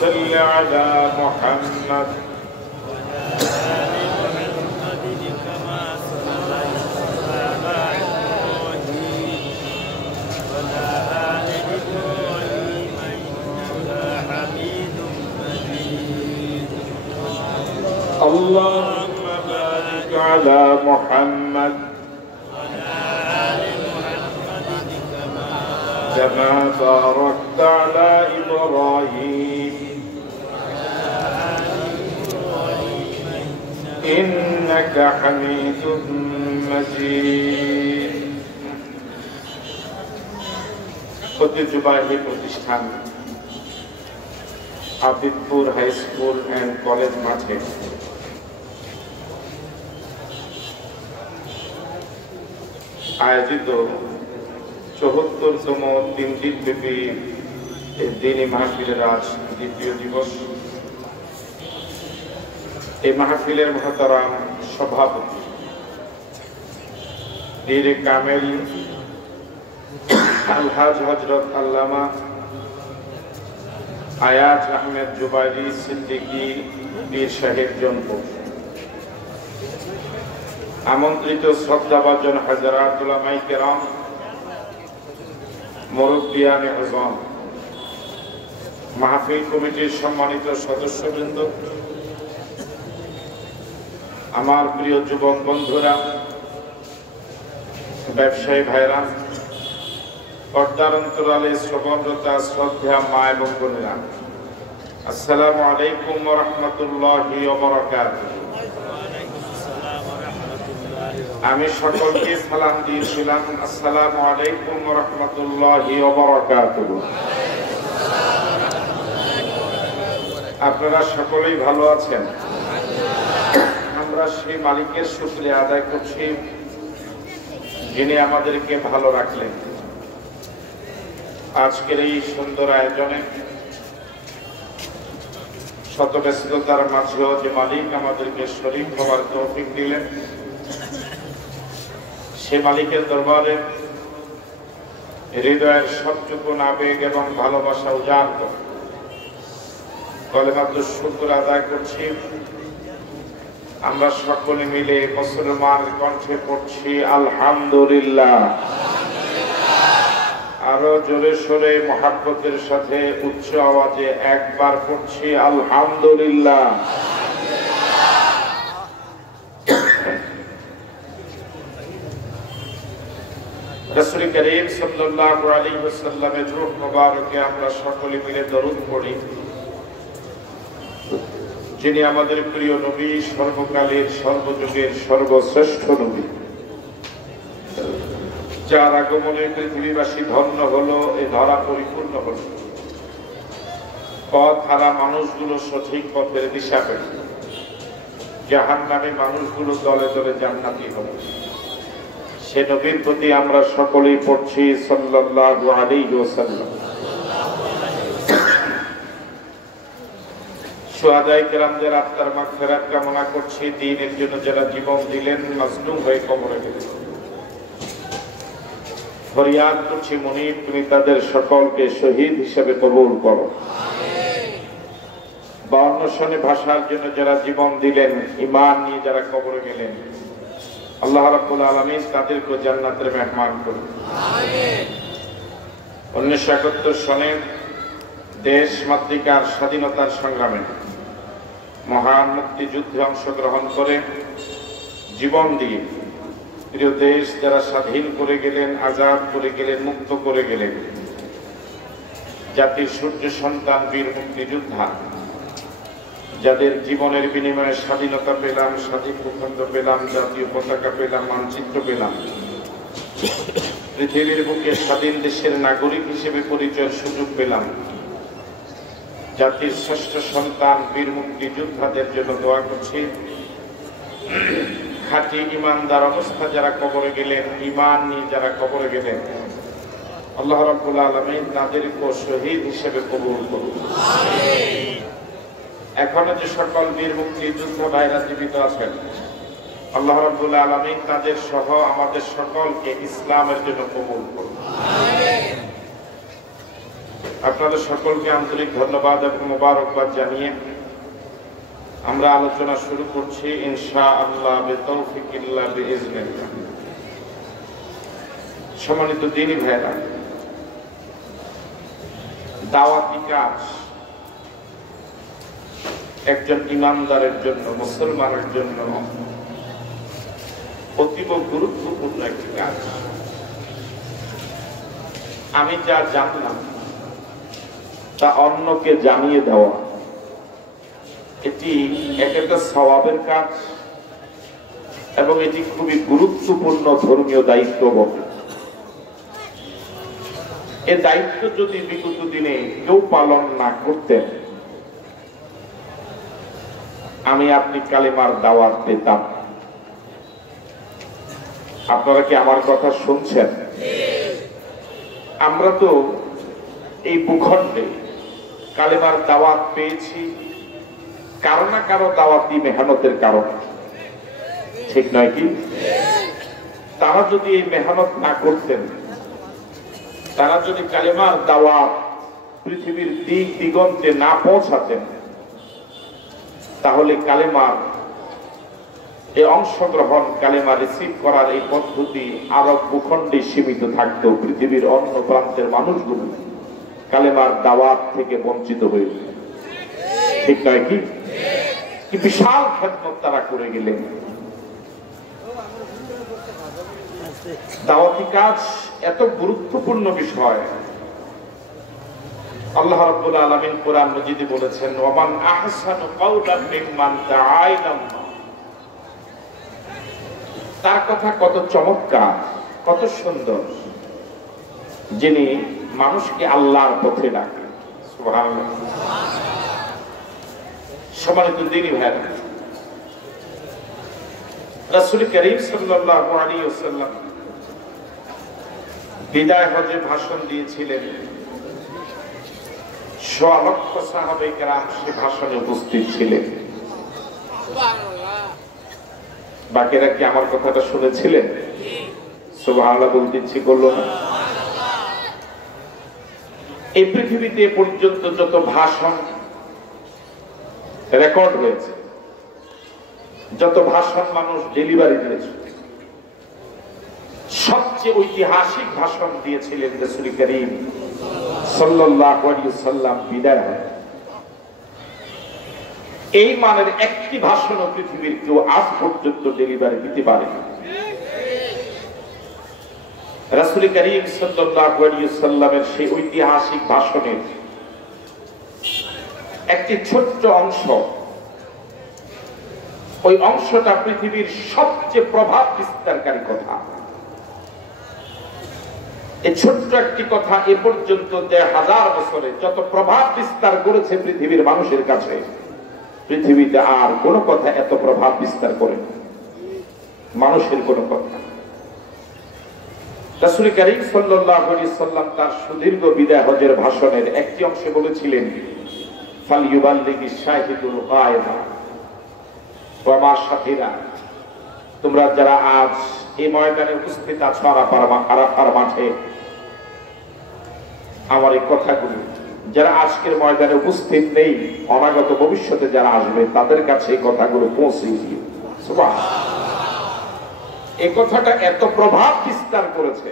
صل على محمد اللهم بارك على محمد كما باركت على إبراهيم إنك حميد مجيد ঐতিহ্যবাহী প্রতিষ্ঠান Abidpur high school and college মাঠে আয়োজিত ৭৪তম ৩ দিনব্যাপী দ্বীনি মাহফিলের আজ দ্বিতীয় দিবস। এই মাহফিলের মহতারাম সভাপতি পীর কামেল আলহাজ হযরত আল্লামা আয়াজ আহমেদ জুবাইরি সিদ্দিকী পীর সাহেব জনপুর, আমন্ত্রিত শ্রদ্ধাভাজন হাজরাত উলামায়ে কেরাম, মুরব্বিয়ানে আযম, মাহফিল কমিটির সম্মানিত সদস্যবৃন্দ, আমার প্রিয় যুবক বন্ধুরা, ব্যবসায়ী ভাইরা, পর্দার অন্তরালে শ্রবণরতা শ্রদ্ধা মা এবং বোনেরা, আসসালামু আলাইকুম ওয়া রাহমাতুল্লাহি ওয়া বারাকাতুহু। আমি সকলকে সালাম দিয়েছিলাম, আসসালামু আলাইকুম ওয়া রাহমাতুল্লাহি ওয়া বারাকাতুহু। আপনারা সকলেই ভালো আছেন? আমরা সেই মালিকের শুকরিয়া আদায় করছি যিনি আমাদেরকে ভালো রাখলেন। আজকের এই সুন্দর আয়োজনে শত ব্যস্ততার মাঝেও যে মালিক আমাদেরকে শরীক হওয়ার তৌফিক দিলেন, সে মালিকের দরবারে হৃদয়ের সবটুকু আবেগ এবং ভালোবাসা উজাড় করে কলেমাতুর শুকর আদায় করছি। আমরা সকলে মিলে মুসলমান কণ্ঠে পড়ছি আলহামদুলিল্লাহ। আরো জোরে সোরে মহাব্বতের সাথে উচ্চ আওয়াজে একবার পড়ছি আলহামদুলিল্লাহ। রাসূল করিম সাল্লাল্লাহু আলাইহি ওয়াসাল্লামের রূহ মুবারকে আমরা সকলে মিলে দরুদ পড়ি, যিনি আমাদের প্রিয় নবী, সর্বকালের সর্বযুগের সর্বশ্রেষ্ঠ নবী, যার আগমনে পৃথিবীবাসী ধন্য হলো, এই ধরা পরিপূর্ণ হলো, পথ হারা মানুষগুলো সঠিক পথের দিশা পেল, জাহান্নামী মানুষগুলো দলে দলে জান্নাতি হলো। সে নবীর প্রতি আমরা সকলেই পড়ছি সাল্লাল্লাহু আলাইহি ওয়াসাল্লাম। শুহাদায়ে কেরামদের আত্মার মাগফিরাত কামনা করছি। দ্বীনের জন্য যারা জীবন দিলেন, মাজলুম হয়ে কবরে গেলেন, ফরিয়াদ করছি মুনিব, তুমি তাদের সকলকে শহীদ হিসেবে কবুল করো। 52 সনে ভাষার জন্য যারা জীবন দিলেন, ঈমান নিয়ে যারা কবরে গেলেন, আল্লাহ রাব্বুল আলামিন তাদেরকে জান্নাতের মেহমান করুন। 1971 সনে দেশ মাতৃকার স্বাধীনতার সংগ্রামে মহান মুক্তিযুদ্ধে অংশগ্রহণ করে জীবন দিয়ে প্রিয় দেশ যারা স্বাধীন করে গেলেন, আজাদ করে গেলেন, মুক্ত করে গেলেন, জাতির সূর্য সন্তান বীর মুক্তিযোদ্ধা, যাদের জীবনের বিনিময়ে স্বাধীনতা পেলাম, স্বাধীন ভূখণ্ড পেলাম, জাতীয় পতাকা পেলাম, মানচিত্র পেলাম, পৃথিবীর বুকে স্বাধীন দেশের নাগরিক হিসেবে পরিচয়ের সুযোগ পেলাম, জাতির শ্রেষ্ঠ সন্তান বীর মুক্তিযোদ্ধাদের জন্য দোয়া করছি। খাঁটি ইমানদার অবস্থা যারা কবরে গেলেন, ঈমান নিয়ে যারা কবরে গেলেন, আল্লাহ রাব্বুল আলামিন তাদেরকে শহীদ হিসেবে কবুল করুন। এখনো যে সকল বীর মুক্তিযোদ্ধা ভাইরা জীবিত আছেন, আল্লাহ রাব্বুল আলামিন তাদের সহ আমাদের সকলকে ইসলামের জন্য কবুল করুন। আপনাদের সকলকে আন্তরিক ধন্যবাদ এবং মোবারকবাদ জানিয়ে আমরা আলোচনা শুরু করছি ইনশাআল্লাহ বিতৌফিকিল্লাহ বিইজনিল্লাহ। সম্মানিত দিনী ভাইরা, দাওয়াতি কাজ একজন ইমানদারের জন্য, মুসলমানের জন্য অতীব গুরুত্বপূর্ণ একটি কাজ। আমি যা জানলাম তা অন্যকে জানিয়ে দেওয়া, এটি একটা সওয়াবের কাজ এবং এটি খুবই গুরুত্বপূর্ণ ধর্মীয় দায়িত্ব বটে। এ দায়িত্ব যদি বিগত দিনে কেউ পালন না করতেন, আমি আপনি কালেমার দাওয়াত পেতাম। আপনারা কি আমার কথা শুনছেন? আমরা তো এই ভূখণ্ডে কালেমার দাওয়াত পেয়েছি কারো না কারো দাওয়াতি মেহনতের কারণে, ঠিক নয় কি? তারা যদি এই মেহনত না করতেন, তারা যদি কালেমার দাওয়াত পৃথিবীর দিক দিগন্তে না পৌঁছাতেন, তাহলে কালেমার এই অংশগ্রহণ, কালেমা রিসিভ করার এই পদ্ধতি আরব ভূখণ্ডে সীমিত থাকতো। পৃথিবীর অন্য প্রান্তের মানুষগুলো কালেমার দাওয়াত থেকে বঞ্চিত হয়ে, ঠিক নয় কি? কি বিশাল খেদমত তারা করে গেলেন। দাওয়াতি কাজ এত গুরুত্বপূর্ণ বিষয়। আল্লাহ রাব্বুল আলামিন কোরআন মাজিদে বলেছেন, ওয়ামান আহসানু কাওলান মিম্মান দাআ ইলাল্লাহ। তার কথা কত চমৎকার, কত সুন্দর, যিনি মানুষকে আল্লাহর পথে ডাকে। সুবহানাল্লাহ। সম্মানিত দিনী ভাইরা, রাসূল করিম সাল্লাল্লাহু আলাইহি ওয়াসাল্লাম বিদায় হজে ভাষণ দিয়েছিলেন। 100 লক্ষ সাহাবায়ে কেরাম সে ভাষণে উপস্থিত ছিলেন। বাকিরা কি আমার কথাটা শুনেছিলেন? সুবহানাল্লাহ বলতে ইচ্ছে করলো না? এই পৃথিবীতে পর্যন্ত যত ভাষণ রেকর্ড হয়েছে, যত ভাষণ মানুষ ডেলিভারি দিয়েছে, সবচেয়ে ঐতিহাসিক ভাষণ দিয়েছিলেন রাসূল করিম সাল্লাল্লাহু আলাইহি ওয়াসাল্লাম বিদায় হয়। এই মানের একটি ভাষণও পৃথিবীর কেউ আজ পর্যন্ত ডেলিভারি দিতে পারেনি। রাসূল করিম সাল্লাল্লাহু আলাইহি ওয়াসাল্লামের সেই ঐতিহাসিক ভাষণের একটি ছোট্ট অংশ, ওই অংশটা পৃথিবীর সবচেয়ে প্রভাব বিস্তারকারী কথা। এই ছোট্ট একটি কথা এ পর্যন্ত 1000 বছরে যত প্রভাব বিস্তার করেছে পৃথিবীর মানুষের কাছে, পৃথিবীতে আর কোনো কথা এত প্রভাব বিস্তার করেনি, মানুষের কোনো কথা। রাসূল করিম সাল্লাল্লাহু আলাইহি ওয়াসাল্লাম তার সুদীর্ঘ বিদায় হজের ভাষণের একটি অংশে বলেছিলেন, ফালইউবাল্লিগিশ শাহিদুল গায়বা ওয়া মা শাহিদা। তোমরা যারা আজ এই ময়দানে উপস্থিত আছো, আরাফার মাঠে, আমার এই কথাগুলো যারা আজকের ময়দানে উপস্থিত নেই, অনাগত ভবিষ্যতে যারা আসবে তাদের কাছে এই কথাগুলো পৌঁছে দিও। সুবহানাল্লাহ। এই কথাটা এত প্রভাব বিস্তার করেছে,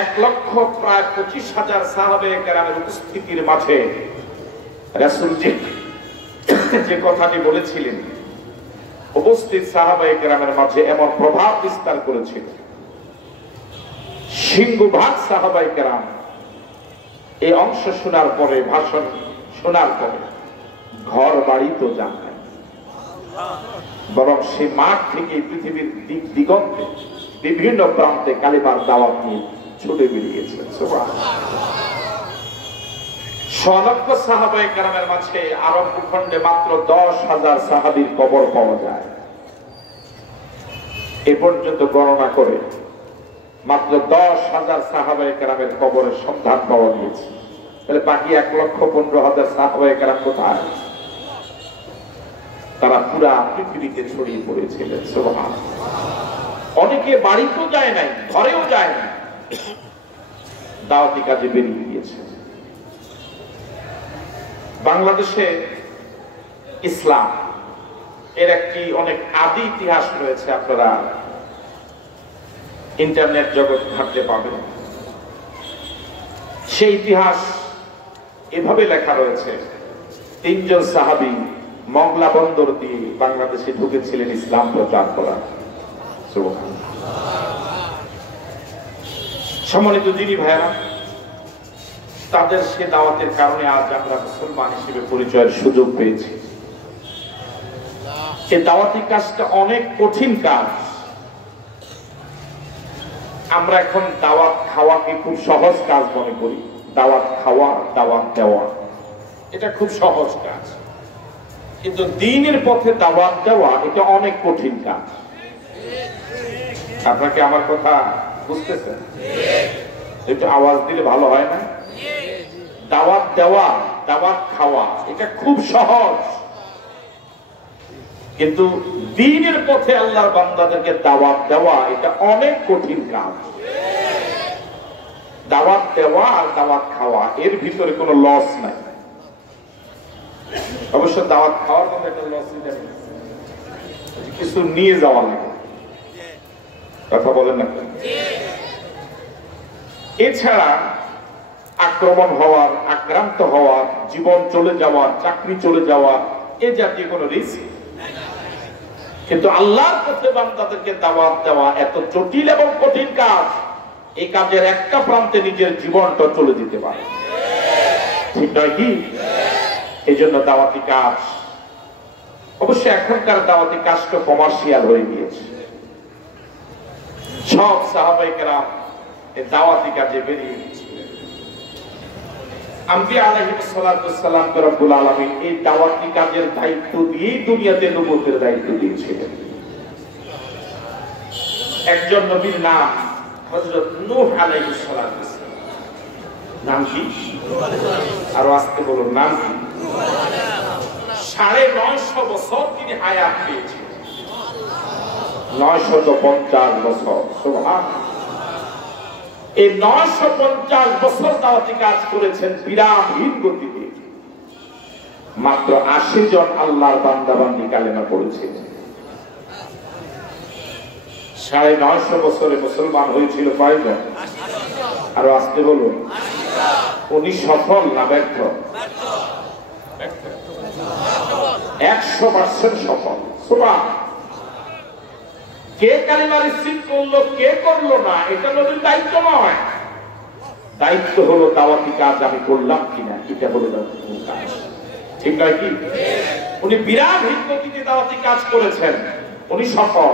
1,25,000 সাহাবায়ে কেরামের উপস্থিতির মাঝে রাসূল যে কথাটি বলেছিলেন, উপস্থিত সাহাবায়ে কেরামের মাঝে এমন প্রভাব বিস্তার করেছিল, সিংহভাগ সাহাবায়ে কেরাম এই অংশ শোনার পরে, ভাষণ শোনার পরে ঘর বাড়ি তো যান নাই, বরং সে মাঠ থেকে পৃথিবীর দিক দিগন্তে বিভিন্ন প্রান্তে কালেমার দাওয়াত নিয়ে ছুটে বেরিয়েছে। সুবহানাল্লাহ। 100 লক্ষ সাহাবায়ে কেরামের মাঝে আরব ভূখণ্ডে মাত্র 10,000 সাহাবীর কবর পাওয়া যায়। এ পর্যন্ত গণনা করে মাত্র 10,000 সাহাবায়ে কেরামের কবরের সন্ধান পাওয়া গিয়েছে। তাহলে বাকি 1,15,000 সাহাবায়ে কেরাম কোথায়? তারা পুরা পৃথিবীতে ছড়িয়ে পড়েছিলেন। সুবহানাল্লাহ। অনেকে বাড়িতেও যায় নাই, ঘরেও যায় না, দাওয়াতি কাজে বেরিয়ে গিয়েছে। বাংলাদেশে ইসলাম এর একটি অনেক আদি ইতিহাস রয়েছে, আপনারা ইন্টারনেট জগৎ ঘাটতে পাবেন। সেই ইতিহাস এভাবে লেখা রয়েছে, 3 জন সাহাবী মংলা বন্দর দিয়ে বাংলাদেশে ঢুকেছিলেন ইসলাম প্রচার করার। সম্মানিত দিনী ভাইরা, তাদের সে দাওয়াতের কারণে আজ আমরা মুসলমান হিসেবে পরিচয়ের সুযোগ পেয়েছি। এই দাওয়াতি কাজটা অনেক কঠিন কাজ। আমরা এখন দাওয়াত খাওয়াকে খুব সহজ কাজ মনে করি। দাওয়াত খাওয়া, দাওয়াত দেওয়া, এটা খুব সহজ কাজ, কিন্তু দ্বীনের পথে দাওয়াত দেওয়া এটা অনেক কঠিন কাজ। আপনাকে আমার কথা বুঝতেছেন? একটু আওয়াজ দিলে ভালো হয় না? দাওয়াত দেওয়া, দাওয়াত খাওয়া এটা খুব সহজ, কিন্তু দ্বীনের পথে আল্লাহর বান্দাদেরকে দাওয়াত দেওয়া এটা অনেক কঠিন কাজ। দাওয়াত দেওয়া আর দাওয়াত খাওয়া এর ভিতরে কোনো লস নাই। অবশ্য দাওয়াত খাওয়ার মধ্যে একটা লস কিছু নিয়ে যাওয়া লাগে, কথা বলেন না? এছাড়া আক্রমণ হওয়ার, আক্রান্ত হওয়ার, জীবন চলে যাওয়ার, চাকরি চলে যাওয়ার এ জাতীয় কোনো রিস্ক। কিন্তু আল্লাহর পথে বান্দাদেরকে দাওয়াত দেওয়া এত জটিল এবং কঠিন কাজ, এই কাজের একটা প্রান্তে নিজের জীবনটা চলে যেতে পারে, ঠিক নয় কি? এই জন্য দাওয়াতি কাজ, অবশ্য এখনকার দাওয়াতি কাজটা কমার্শিয়াল হয়ে গিয়েছে। সব সাহাবায়ে কেরাম এই দাওয়াতি কাজে বেরিয়ে গিয়েছিলেন। আম্বিয়া আলাইহিস সালাতু ওয়াস সালামকে রব্বুল আলামিন এই দাওয়াতি কাজের দায়িত্ব দিয়ে দুনিয়াতে নবুয়তের দায়িত্ব দিয়েছিলেন। একজন নবীর নাম হযরত নূহ আলাইহিস সালাতু ওয়াস সালাম। নাম কি? আরো আস্তে বলুন, নাম কি? 950 বছর তিনি হায়াত পেয়েছিলেন। 950 বছর, সুবহানাল্লাহ। এই 950 বছর দাওয়াতি কাজ করেছেন বিরামহীন গতিতে। মাত্র 80 জন আল্লাহর বান্দা বান্দি কালেমা পড়েছেন। 950 বছরে মুসলমান হয়েছিল কয়জন? আরো আসতে বলুন। উনি সফল না ব্যর্থ? 100% সফল। সুবহানাল্লাহ। কে কালিমা রিসিভ করলো, কে করলো না, এটা নবীর দায়িত্ব নয়। দায়িত্ব হলো দাওয়াতি কাজ আমি করলাম কিনা, এটা হলো কাজ, ঠিক নয় কি? উনি বিরামহীন গতিতে দাওয়াতি কাজ করেছেন, উনি সফল,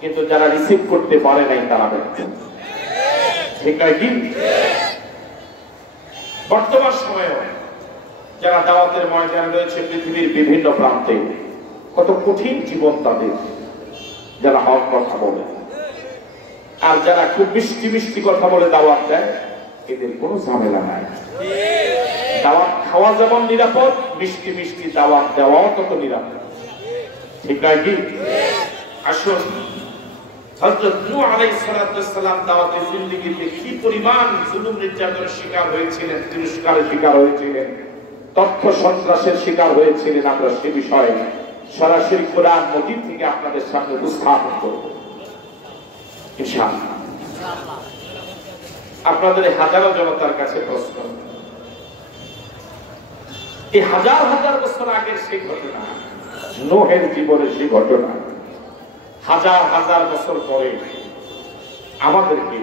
কিন্তু যারা রিসিভ করতে পারে নাই তারা ব্যর্থ, ঠিক নয় কি? বর্তমান সময়েও যারা দাওয়াতের ময়দানে রয়েছে পৃথিবীর বিভিন্ন প্রান্তে, কত কঠিন জীবন তাদের, যারা হক কথা বলে আর যারা খুব মিষ্টি মিষ্টি কথা বলে দাওয়াত দেয়, এদের কোনো ঝামেলা নাই। দাওয়াত খাওয়া যেমন নিরাপদ, মিষ্টি মিষ্টি দাওয়াত দেওয়াও তত নিরাপদ, ঠিক নয় কি? আসুন, হযরত নূহ আলাইহিস সালাতু ওয়াস সালাম দাওয়াতের জিন্দেগিতে কি পরিমাণ জুলুম নির্যাতনের শিকার হয়েছিলেন, তিরস্কারের শিকার হয়েছিলেন, তথ্য সন্ত্রাসের শিকার হয়েছিলেন, আমরা সে বিষয়ে সরাসরি কোরআন মজিদ থেকে আপনাদের সামনে উপস্থাপন করব ইনশাআল্লাহ। আপনাদের হাজারো জনতার কাছে প্রশ্ন, এই হাজার হাজার বছর আগের সেই ঘটনা, নূহের জীবনের সেই ঘটনা, হাজার হাজার বছর পরে আমাদেরকে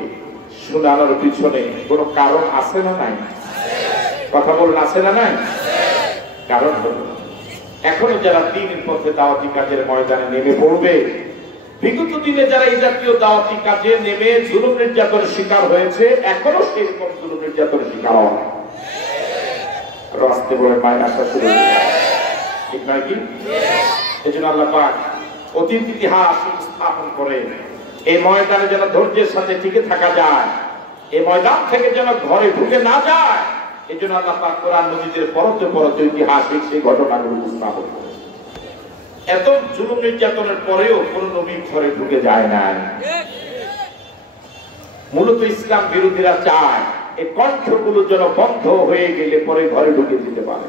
শোনানোর পিছনে কোনো কারণ আছে না নাই? কথা বলুন, আছে না নাই? কারণ হলো এখনো যারা দ্বীনের পথে দাওয়াতি কাজের ময়দানে নেমে পড়বে, বিগত দিনে যারা এই জাতীয় দাওয়াতি কাজে নেমে জুলুম নির্যাতনের শিকার হয়েছে, এখনো সেরকম জুলুম নির্যাতনের শিকার হয়। রাস্তে বলে মায়ের আসা শুরু, ঠিক নয় কি? এই জন্য আল্লাহ পাক অতীত ইতিহাস স্থাপন করে এই ময়দানে যেন ধৈর্যের সাথে টিকে থাকা যায়, এই ময়দান থেকে যেন ঘরে ঢুকে না যায়, এই জন্য আল্লাহ পাক কোরআন মজিদের পরতে পরতে ঐতিহাসিক সেই ঘটনাগুলো উপস্থাপন করে। এত জুলুম নির্যাতনের পরেও কোন নবী ঘরে ঢুকে যায় না। মূলত ইসলাম বিরোধীরা চায় এই কণ্ঠগুলো যেন বন্ধ হয়ে গেলে পরে ঘরে ঢুকে যেতে পারে।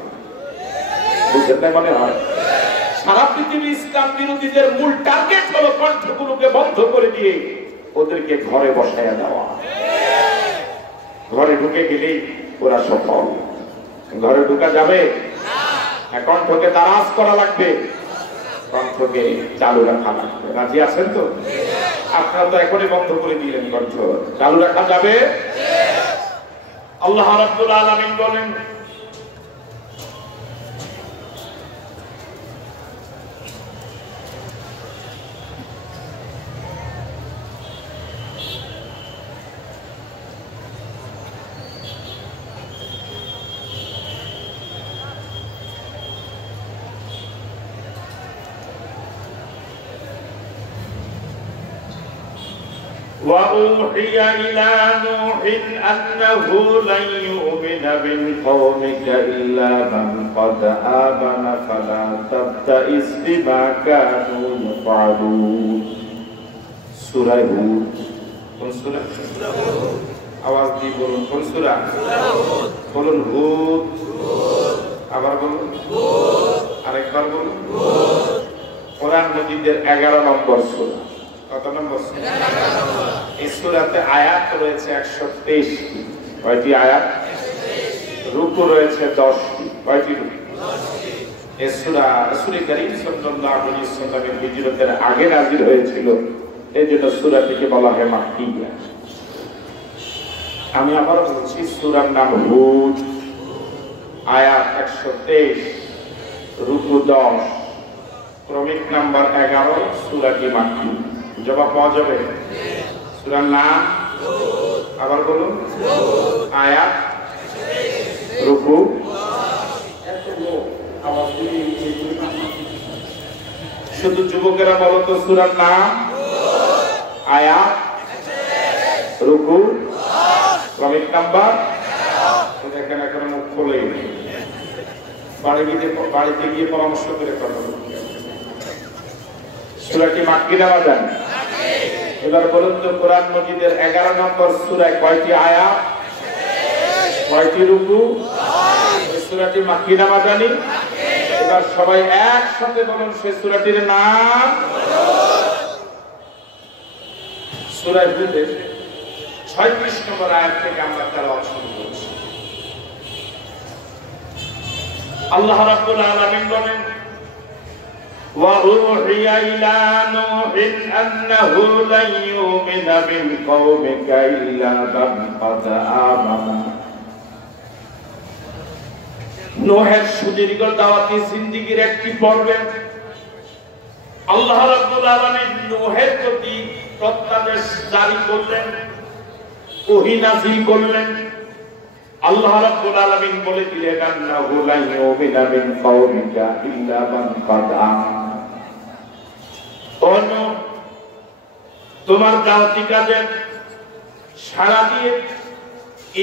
বুঝলেন না মনে হয়? সারা পৃথিবী ইসলাম বিরোধীদের মূল টার্গেট হলো কণ্ঠগুলোকে বন্ধ করে দিয়ে ওদেরকে ঘরে বসায়া দেওয়া। ঘরে ঢুকে গেলেই ওরা সফল। ঘরে ঢুকা যাবে না, কণ্ঠকে দারাজ করা লাগবে, কণ্ঠকে চালু রাখা লাগবে। রাজি আছেন তো? আপনারা তো এখনই বন্ধ করে দিলেন, কণ্ঠ চালু রাখা যাবে? আল্লাহ রাব্বুল আলামিন বলেন, وأوحي إلى نوح أنه لن يؤمن من قومك إلا من قد آمن فلا تبتئس بما كانوا يفعلون। সূরা হুদ। কোন সূরা? আওয়াজ দিয়ে বলুন, কোন সূরা? বলুন হুদ। আবার বলুন হুদ। আরেকবার বলুন হুদ। কোরআন মাজিদের 11 নম্বর সূরা। কত নম্বর সূরা? এই সূরাতে আয়াত রয়েছে 123টি। কয়টি আয়াত? 123। রুকু রয়েছে 10টি। কয়টি রুকু? 10টি। এই সূরা রাসূল করিম সাল্লাল্লাহু আলাইহি ওয়াসাল্লামের হিজরতের আগে নাযিল হয়েছিল, এজন্য সূরাটিকে বলা হয় মাক্কিয়া। আমি আবার বলছি, সূরার নাম হুদ, আয়াত 123, রুকু 10, ক্রমিক নাম্বার 11, সূরাটি মাক্কি। জবাব পাওয়া যাবে? সূরার নাম হুদ, আবার বলুন হুদ, আয়াত 123, রুকু। শুধু যুবকেরা বলো তো, সূরার নাম হুদ, আয়াত 123, রুকু, ক্রমিক নাম্বার 11। দেখেন এখন মুখ খোলেই নেই, বাড়িতে গিয়ে পরামর্শ করে কথা বলতে। সূরাটি মাক্কি না মাদানী? এবার বলুন তো, কোরআন মাজিদের 11 নম্বর সূরায় কয়টি আয়াত, কয়টি রুকু? এই সূরাটি মাক্কি না মাদানী? এবার সবাই একসাথে বলুন সেই সূরাটির নাম। সূরা হুদের 36 নম্বর আয়াত থেকে আমরা তেলাওয়াত শুরু করছি। আল্লাহ রাব্বুল আলামিন বলেন, وَأُوحِيَ إِلَى نُوحٍ أَنَّهُ لَن يُؤْمِنَ مِنْ قَوْمِكَ إِلَّا مَنْ قَدْ آمَنَ। নূহের সুদীর্ঘ দাওয়াতি জিন্দেগীর একটি পর্বে আল্লাহ রাব্বুল আলামিন নূহের প্রতি প্রত্যাদেশ জারি করলেন, ওহী নাযিল করলেন। আল্লাহ রাব্বুল আলামিন বলে দিলেন, আন্নাহু লা ইউমিনা মিন কওমিকা ইল্লা মান কাদ আমানা। তোমার দাওয়াতি কাজে সাড়া দিয়ে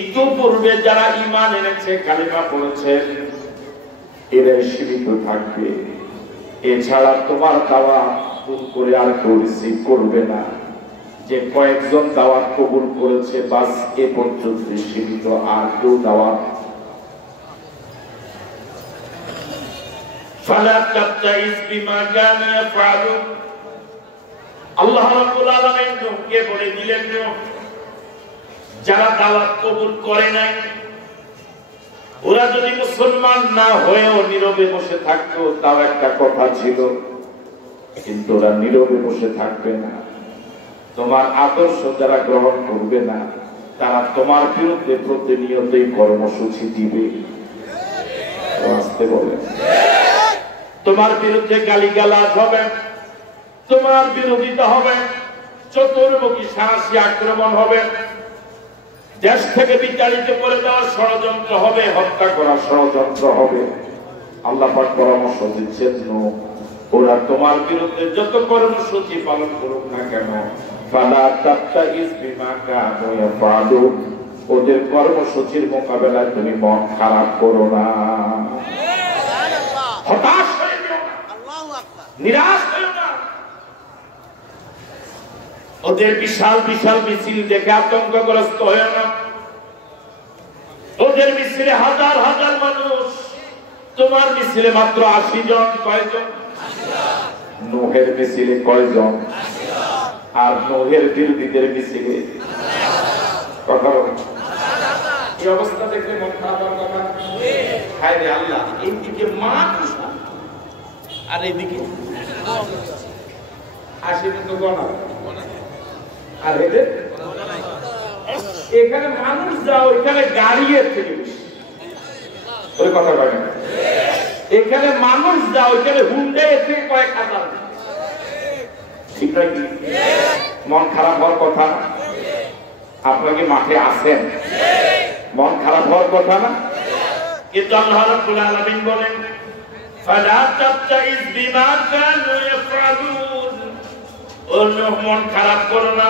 ইতিপূর্বে যারা ঈমান এনেছে, কালিমা পড়েছে, এরাই সীমিত থাকবে। এছাড়া তোমার দাওয়াত ভুল করে আর কেউ রিসিভ করবে না। যে কয়েকজন দাওয়াত কবুল করেছে, বাস এ পর্যন্ত সীমিত, আর কেউ দাওয়াত। ফালা তাবতাইস বিমা কানু ইয়াফআলুন। আল্লাহ রাব্বুল আলামিন নূহকে বলে দিলেন, যারা দাওয়াত কবুল করে নাই, ওরা যদি মুসলমান না হয়েও নীরবে বসে থাকতো তাও একটা কথা ছিল, কিন্তু ওরা নীরবে বসে থাকবে না। তোমার আদর্শ যারা গ্রহণ করবে না, তারা তোমার বিরুদ্ধে প্রতিনিয়তই কর্মসূচি দিবে। আসতে বলে, তোমার বিরুদ্ধে গালিগালাজ হবে, তোমার বিরোধিতা হবে, চতুর্মুখী সাহসী আক্রমণ হবে, দেশ থেকে বিতাড়িত করে দেওয়ার ষড়যন্ত্র হবে, হত্যা করার ষড়যন্ত্র হবে। আল্লাহ পাক পরামর্শ দিচ্ছেন, ওরা তোমার বিরুদ্ধে যত কর্মসূচি পালন করুক না কেন, ফালা তাবতাইস বিমা কানু ইয়াফআলুন, ওদের কর্মসূচির মোকাবেলায় তুমি মন খারাপ করো না, হতাশ হয়ে যাও না, আল্লাহু আকবার, নিরাশ হও না। ওদের বিশাল বিশাল মিছিল দেখে আতঙ্কগ্রস্ত হয়ে না। মিছিলে হাজার হাজার মানুষ, তোমার মিছিলে মাত্র 80 জন। কয়জন? নূহের মিছিলে কয়জন? আর নূহের বিরোধীদের মিছিলে কথা বলে। এই অবস্থা দেখলে মন খারাপ হওয়ার কথা। হায় রে আল্লাহ, এইদিকে মানুষ আর এইদিকে 80 কিন্তু গণা, আর এদের এখানে মানুষ যাও, এখানে গাড়ির থেকে বেশি। ওই কথা বলে না, এখানে মানুষ যাও, এখানে হুন্ডাই থেকে কয়েক হাজার। ঠিক নয় কি? মন খারাপ হওয়ার কথা। আপনাকে মাঠে আসেন, মন খারাপ হওয়ার কথা না। কিন্তু আল্লাহ রাব্বুল আলামিন বলেন ফালা তাবতাইজ বিমা কানু ইয়াফআলুন। মন খারাপ করো না,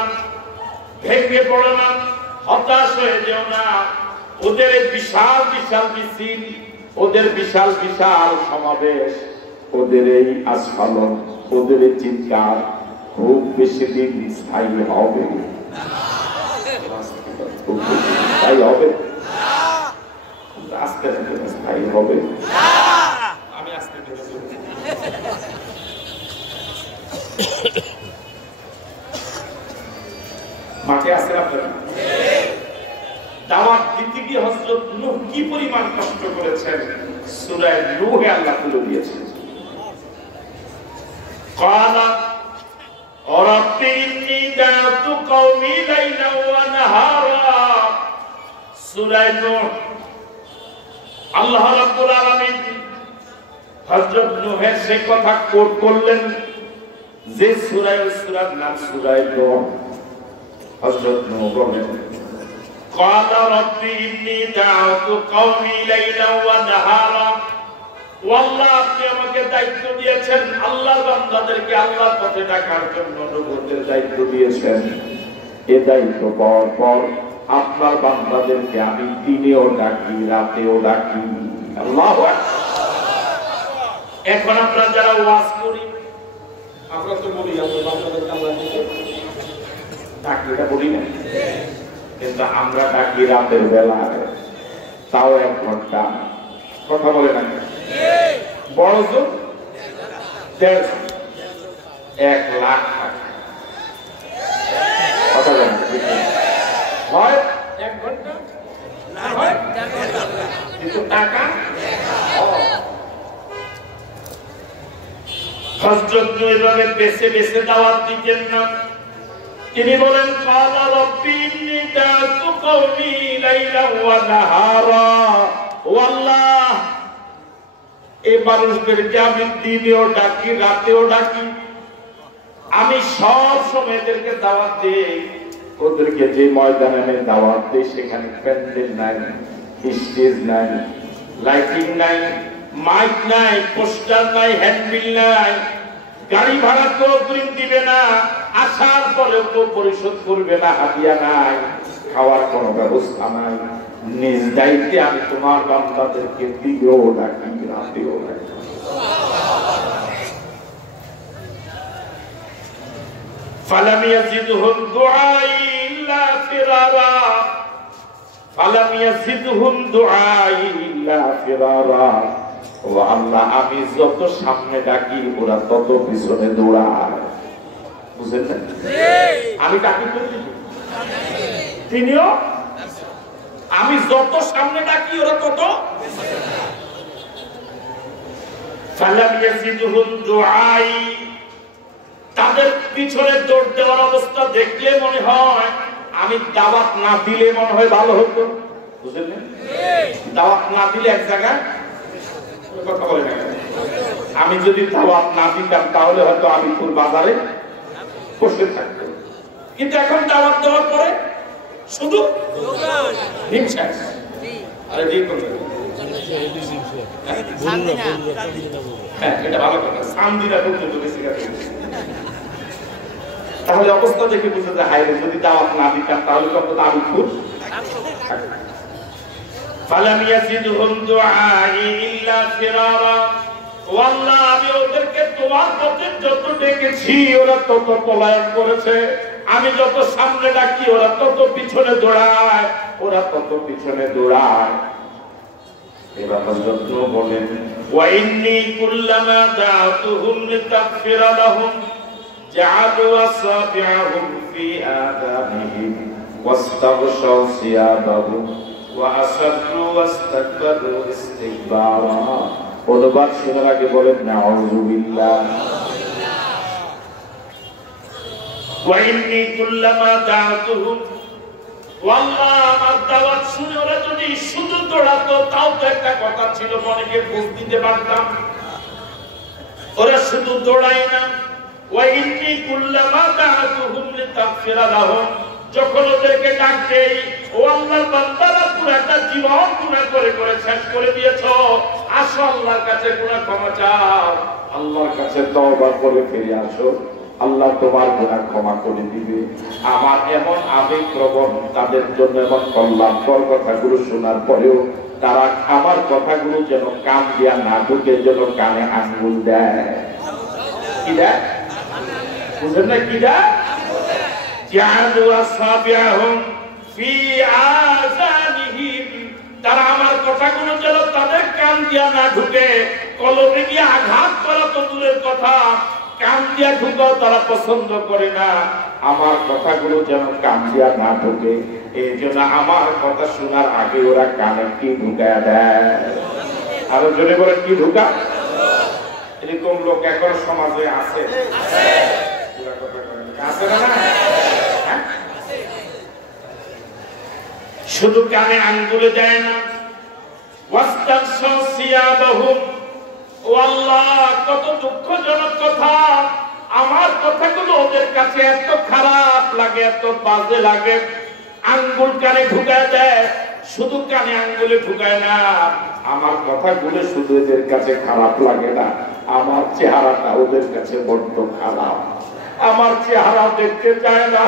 ভেঙে পড়ো না, হতাশ হয়ে যেও না। ওদের বিশাল বিশাল মিছিল, ওদের বিশাল বিশাল সমাবেশ, ওদের এই আস্ফালন, ওদের চিৎকার খুব বেশি দিন স্থায়ী হবে স্থায়ী হবে আস্তে আস্তে স্থায়ী হবে। আমি আস্তে মাঠে আসতে আপনারা দাওয়াত দিতে গিয়ে হযরত নূহ কি পরিমাণ কষ্ট করেছেন সূরা নূহে আল্লাহ তুলে দিয়েছেন। ক্বালা রাব্বি ইন্নী দা'আতু কওমি লাইলান ওয়া নাহারা। সূরা নূহ আল্লাহ রাব্বুল আলামিন হযরত নূহের সেই কথা কোট করলেন যে সূরার নাম সূরা নূহ। হযরত নূহ বলেন ক্বালা রাব্বি ইন্নী দা'আতু কওমি লাইলান ওয়া নাহারা। আল্লাহ আপনি আমাকে দায়িত্ব দিয়েছেন আল্লাহর বান্দাদেরকে আল্লাহর পথে ডাকার জন্য, নবুয়তের দায়িত্ব দিয়েছেন। এই দায়িত্ব পাওয়ার পর আপনার বান্দাদেরকে আমি দিনেও ডাকি, রাতেও ডাকি। আল্লাহু আকবার। এখন আমরা যারা ওয়াজ করি, আমরা তো বলি আল্লাহ বান্দাদেরকে আল্লাহ দিতে ডাকি, এটা বলি না? কিন্তু আমরা ডাকি রাতের বেলা, তাও 1 ঘন্টা। কথা বলে না? বড় জোর 1 লাখ টাকা। কথা বলে হয় 1 ঘন্টা না হয় কিন্তু টাকা। হযরত নূহ এভাবে বেছে বেছে দাওয়াত দিতেন না। তিনি বলেন ক্বালা রাব্বি ইন্নী দা'আতু কওমি লাইলান ওয়া নাহারা। ও আল্লাহ, এই মানুষদেরকে আমি দিনেও ডাকি, রাতেও ডাকি। আমি সব সময় এদেরকে দাওয়াত দিই। ওদেরকে যে ময়দানে আমি দাওয়াত দিই সেখানে প্যান্ডেল নাই, স্টেজ নাই, লাইটিং নাই, মাইক নাই, পোস্টার নাই, হ্যান্ডবিল নাই, গাড়ি ভাড়া তো অগ্রিম দিবে না, আসার পরেও তো পরিশোধ করবে না, হাদিয়া নাই, খাওয়ার কোনো ব্যবস্থা নাই। নিজ দায়িত্বে আমি তোমার বান্দাদেরকে দিয়েও ডাকি, রাতেও ডাকি। ফালাম ইয়াজিদহুম দুআই ইল্লা ফিরারা। ফালাম ইয়াজিদহুম দুআই ইল্লা ফিরারা। ও আল্লাহ, আমি যত সামনে ডাকি ওরা তত পিছনে দৌড়ায়। বুঝলেন না? আমি ডাকি তিনিও, আমি যত সামনে ডাকি ওরা তত। ফালাম ইয়াজিদহুম দুআই, তাদের পিছনে দৌড় দেওয়ার অবস্থা দেখলে মনে হয় আমি দাওয়াত না দিলে মনে হয় ভালো হতো। বুঝলেন? দাওয়াত না দিলে এক জায়গায় কথা বলে না। আমি যদি দাওয়াত না দিতাম তাহলে হয়তো আমি ফুল বাজারে বসে থাকতাম। কিন্তু এখন দাওয়াত দেওয়ার পরে শুধু হিংসা। আরে ঠিক কথা, হ্যাঁ এটা ভালো কথা। সামদিনা পর্যন্ত বেশি কথা। তাহলে অবস্থা দেখে বুঝতে যায় হায়, যদি দাওয়াত না দিতাম তাহলে কত আমি ফুল। ফালাম ইয়াজিদহুম দুআই ইল্লা ফিরারা। আল্লাহ, আমি ওদেরকে তোমার পথে যত ডেকেছি ওরা তত পলায়ন করেছে। আমি যত সামনে ডাকি ওরা তত পিছনে দৌড়ায়, ওরা তত পিছনে দৌড়ায়। এবার হযরত নূহ বলেন ওয়া ইন্নী কুল্লামা দা'তুহুম লিতাগফিরা লাহুম জা'আলু আসাবি'াহুম ফি আযানিহিম ওয়াস্তাগশাউ সিয়াবাহুম ওয়া আসররু ওয়াস্তাকবারু ইস্তিকবারা। অনুবাদ শোনার আগে বলেন নাউযুবিল্লাহ। ওয়া ইন্নী কুল্লামা দা'তুহুম, ওয়াল্লাহ আমার দাওয়াত শুনে ওরা যদি শুধু দৌড়াতো তাও তো একটা কথা ছিল, অনেকে বুঝ দিতে পারতাম। ওরা শুধু দৌড়ায় না। ওয়া ইন্নী কুল্লামা দা'তুহুম লিতাগফিরা লাহুম, যখন ওদেরকে ডাক দেই, ও আল্লাহর বান্দারা পুরাটা জীবন গুনাহ করে করে শেষ করে দিয়েছো, আসো আল্লাহর কাছে গুনাহ ক্ষমা চাও, আল্লাহর কাছে তওবা করে ফিরে আসো, আল্লাহ তোমার গুনাহ ক্ষমা করে দিবে। আমার এমন আবেগ প্রবণ, তাদের জন্য এমন কল্যাণকর কথাগুলো শোনার পরেও তারা আমার কথাগুলো যেন কান দিয়া না ঢুকে, যেন কানে আঙ্গুল দেয়। কি দেয় বুঝেন না? কি দেয়? জা'আলু আসাবি'াহুম ফি আযানিহিম, তারা আমার কথাগুলো যেন তাদের কান দিয়া না ঢুকে, কলবে গিয়ে আঘাত করা তো দূরের কথা, কান দিয়া ঢুকাও তারা পছন্দ করে না। আমার কথাগুলো যেন কান দিয়া না ঢুকে, এই জন্য আমার কথা শোনার আগে ওরা কানে কি ঢুকায় দেয়। আরো জোরে বলে কি ঢুকা? এরকম লোক এখন সমাজে আছে, আছে না? শুধু কানে আঙ্গুলে দেয় না, ওয়াস্তাগশাউ সিয়াবাহুম, ও আল্লাহ কত দুঃখজনক কথা, আমার কথাগুলো ওদের কাছে এত খারাপ লাগে, এত বাজে লাগে, আঙ্গুল কানে ঢুকায় দেয়। শুধু কানে আঙ্গুলে ঢুকায় না, আমার কথাগুলো শুধু এদের কাছে খারাপ লাগে না, আমার চেহারাটা ওদের কাছে বড্ড খারাপ, আমার চেহারা দেখতে চায় না।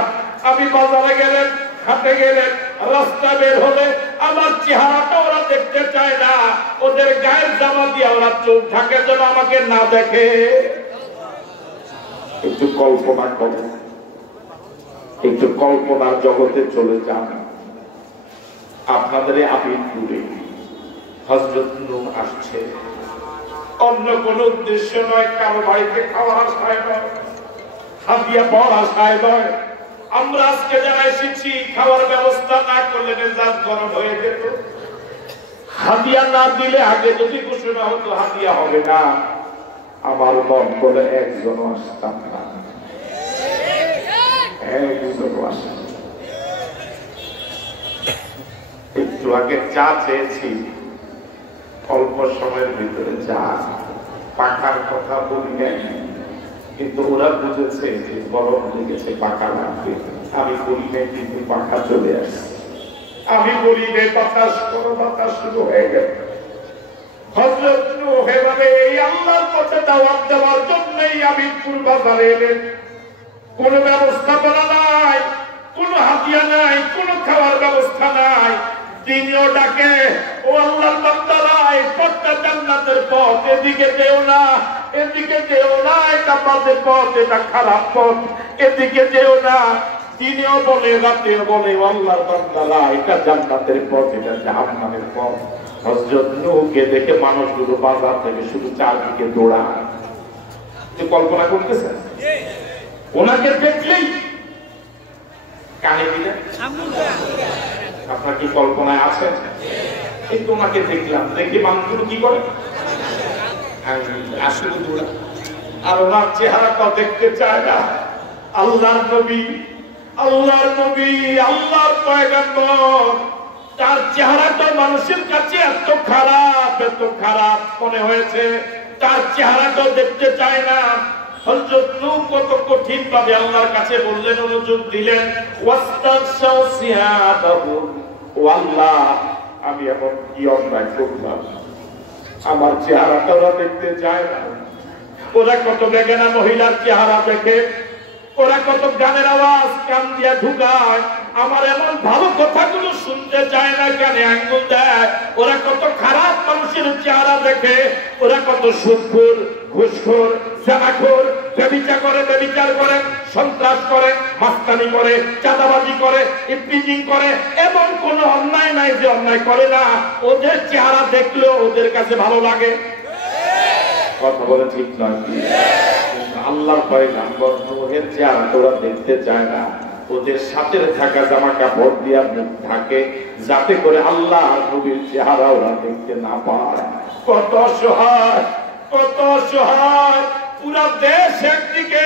আমি বাজারে গেলে, হাটে গেলে, রাস্তা বের হলে আমার চেহারাটা ওরা দেখতে চায় না, ওদের গায়ের জামা দিয়ে ওরা চোখ ঢাকে যেন আমাকে না দেখে। একটু কল্পনা করুন, একটু কল্পনার জগতে চলে যান। আপনাদের আবিদপুরে হযরত নূহ আসছে, অন্য কোন উদ্দেশ্য নয়, কারো বাড়িতে খাওয়ার আশায় নয়, হাদিয়া পাওয়ার আশায় নয়। আমরা আজকে যারা এসেছি, খাওয়ার ব্যবস্থা না করলে মেজাজ গরম হয়ে যেত। হাদিয়া না দিলে আগে যদি ঘোষণা হতো হাদিয়া হবে না, আমার মন বলে একজনও আসতাম না, একজনও আসতাম। একটু আগে চা চেয়েছি, অল্প সময়ের ভিতরে চা, পাখার কথা বলি নাই, কিন্তু ওরা বুঝেছে যে গরম লেগেছে, পাখা লাগবে। আমি বলি নাই, কিন্তু পাখা চলে আসছে। আমি বলি নাই, বাতাস করো, বাতাস শুরু হয়ে গেল। হযরত নূহ এভাবে এই আল্লাহর পথে দাওয়াত দেওয়ার জন্যই আবিদপুর বাজারে এলেন। কোনো ব্যবস্থাপনা নাই, কোনো হাতিয়া নাই, কোনো খাওয়ার ব্যবস্থা নাই। তিনিও ডাকে, ও আল্লাহর বান্দারা, এই পথটা জান্নাতের পথ, এদিকে যেও না, এদিকে যেও না, এটা বাজে পথ, এটা খারাপ পথ, এদিকে যেও না। তিনিও বলে, রাতেও বলে, আল্লাহর বান্দারা, এটা জান্নাতের পথ, এটা জাহান্নামের পথ। হযরত নূহকে দেখে মানুষগুলো বাজার থেকে শুধু চারদিকে দৌড়ায়। কল্পনা করতেছেন? ওনাকে দেখলেই কানে দিলেন। আপনার কি কল্পনায় আছে? এই তোমাকে দেখলাম, দেখি মানুষগুলো কি করে, আসলে দৌড়া, আর ওনার চেহারাটা দেখতে চায় না। আল্লাহর নবী, আল্লাহর নবী, আল্লাহর পয়গম্বর, তার চেহারাটা মানুষের কাছে এত খারাপ, এত খারাপ মনে হয়েছে, তার চেহারাটাও দেখতে চায় না। হযরত নূহ কত কঠিন ভাবে আল্লাহর কাছে বললেন, অনুযোগ দিলেন, ওয়াস্তাগশাউ সিয়াবাহুম, ও আল্লাহ আমি এখন কি অন্যায় করলাম, আমার চেহারাটা ওরা দেখতে চায় না। ওরা কত বেগানা মহিলার চেহারা দেখে, ওরা কত গানের আওয়াজ কান দিয়া ঢুকায়, আমার এমন ভালো কথাগুলো শুনতে চায় না কেন আঙ্গুল দেয়? ওরা কত খারাপ মানুষের চেহারা দেখে, ওরা কত সুদখোর, ঘুষখোর, জানাখোর, ব্যভিচার করে, সন্ত্রাস করে, মাস্তানি করে, চাঁদাবাজি করে, ইফটিজিং করে, এমন কোন অন্যায় নাই যে অন্যায় করে না। ওদের চেহারা দেখলেও ওদের কাছে ভালো লাগে। কথা বলে ঠিক নয়? আল্লাহর পয়গম্বর নূহের চেহারা তোরা দেখতে চায় না। ওদের সাথে থাকা জামা কাপড় দিয়া মুখ থাকে, যাতে করে আল্লাহ নবীর চেহারা ওরা দেখতে না পায়। কত সহায়, কত সহায়। পুরা দেশ একদিকে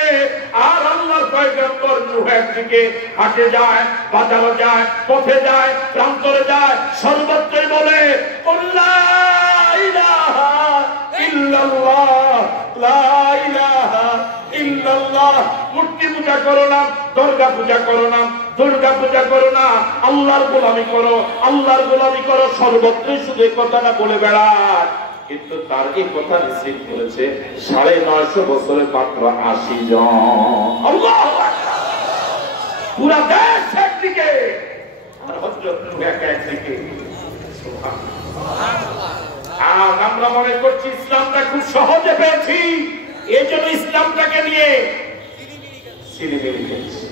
আর আল্লাহর পয়গম্বর নূহ একদিকে। হাটে যায়, বাজারে যায়, পথে যায়, প্রান্তরে যায়, সর্বত্রই বলে লা ইলাহা ইল্লাল্লাহ, লা ইলাহা ইল্লাল্লাহ। মূর্তি পূজা করো না, দুর্গা পূজা করো না, দুর্গা পূজা করো না, আল্লাহর গোলামি করো, আল্লাহর গোলামি করো। সর্বত্রই শুধু এই কথাটা বলে বেড়ায়। কিন্তু তার এই কথা রিসিভ করেছে 950 বছরে মাত্র 80 জন। আল্লাহু আকবার। পুরা দেশ একদিকে আর হযরত নূহ একদিকে। সুবহানাল্লাহ। আর আমরা মনে করছি ইসলামটা খুব সহজে পেয়েছি, এই জন্য ইসলামটাকে নিয়ে সিরিমিরি খেলছি।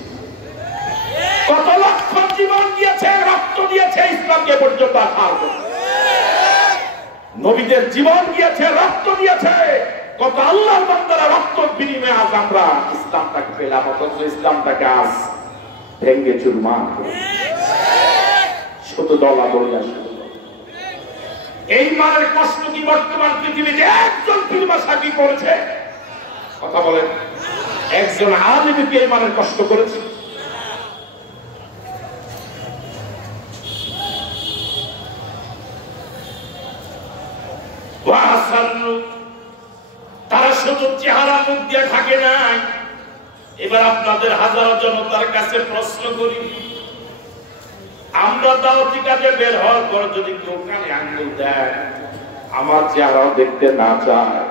কত লক্ষ জীবন দিয়েছে, রক্ত দিয়েছে ইসলামকে পর্যন্ত আসার জন্য। নবীদের জীবন দিয়েছে, রক্ত দিয়েছে। কত আল্লাহর বান্দারা রক্ত বিনিময়ে আজ আমরা ইসলামটাকে পেলাম, অথচ ইসলামটাকে আজ ভেঙ্গে চুরমার শুধু দলাদলি আসে। এই মানের কষ্ট কি বর্তমান পৃথিবীতে একজন পীরমাশাকি করেছে? কথা বলেন, একজন আলেম কি এই মানের কষ্ট করেছে? তারা শুধু চেহারা মুখ দিয়ে থাকে না। এবার আপনাদের হাজার জনতার কাছে প্রশ্ন করি, আমরা দাওয়াতি কাজে বের হওয়ার পর যদি কেউ কানে আঙ্গুল দেয়, আমার চেহারাও দেখতে না চায়,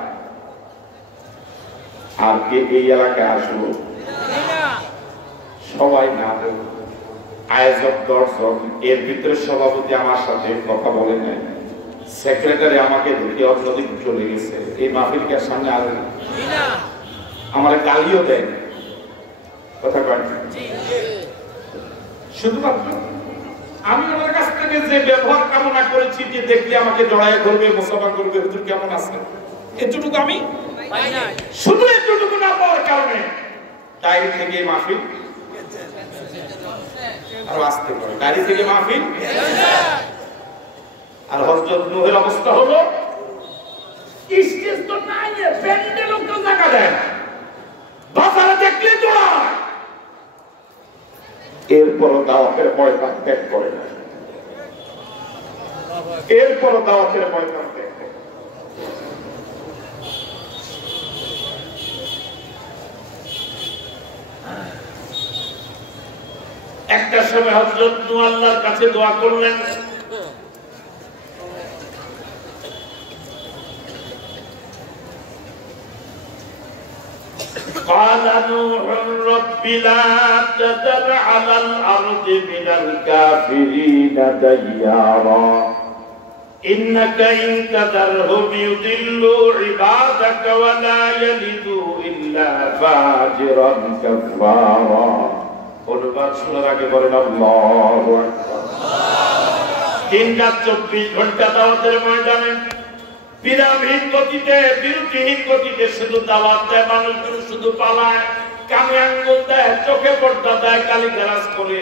আর কে এই এলাকায় আসবো? সবাই না। আয়োজক 10 জন, এর ভিতরে সভাপতি আমার সাথে কথা বলে নাই, সেক্রেটারি আমাকে দেখে অন্যদিক চলে গেছে। এই মাহফিলটার সামনে আর আমার গালিও দেয়। কথা কয় শুধুমাত্র আমি ওনার কাছ থেকে যে ব্যবহার কামনা করেছি, যে দেখলে আমাকে জড়ায় করবে, মুসাফা করবে, হুজুর কেমন আছে, এতটুকু আমি শুধু এতটুকু না পাওয়ার কারণে ডায়েরি থেকে মাহফিল আর আসতে পারে, ডায়েরি থেকে মাহফিল। আর হযরত নূহের অবস্থা হলো স্টেজ তো নাই, প্যান্ডেল লোকও জায়গা দেয়, বাজারে দেখলে জড়ায়। এরপরও দাওয়াতের ময়দান ত্যাগ করে না, এরপরও দাওয়াতের ময়দান ত্যাগ করে। একটা সময় হযরত নূহ আল্লাহর কাছে দোয়া করলেন, قال نوح رب لا تذر على الأرض من الكافرين ديارا إنك إن تذرهم يضلوا عبادك ولا يلدوا إلا فاجرا كفارا। অনুবাদ শোনার আগে বলেন আল্লাহু আকবার। 3-24 ঘন্টা দাওয়াতের ময়দানে বিরামহীন গতিতে, বিরতিহীন গতিতে শুধু দাওয়াত দেয়, মানুষগুলো শুধু পালায়, কানে আঙ্গুল দেয়, চোখে পর্দা দেয়, গালিগালাজ করে।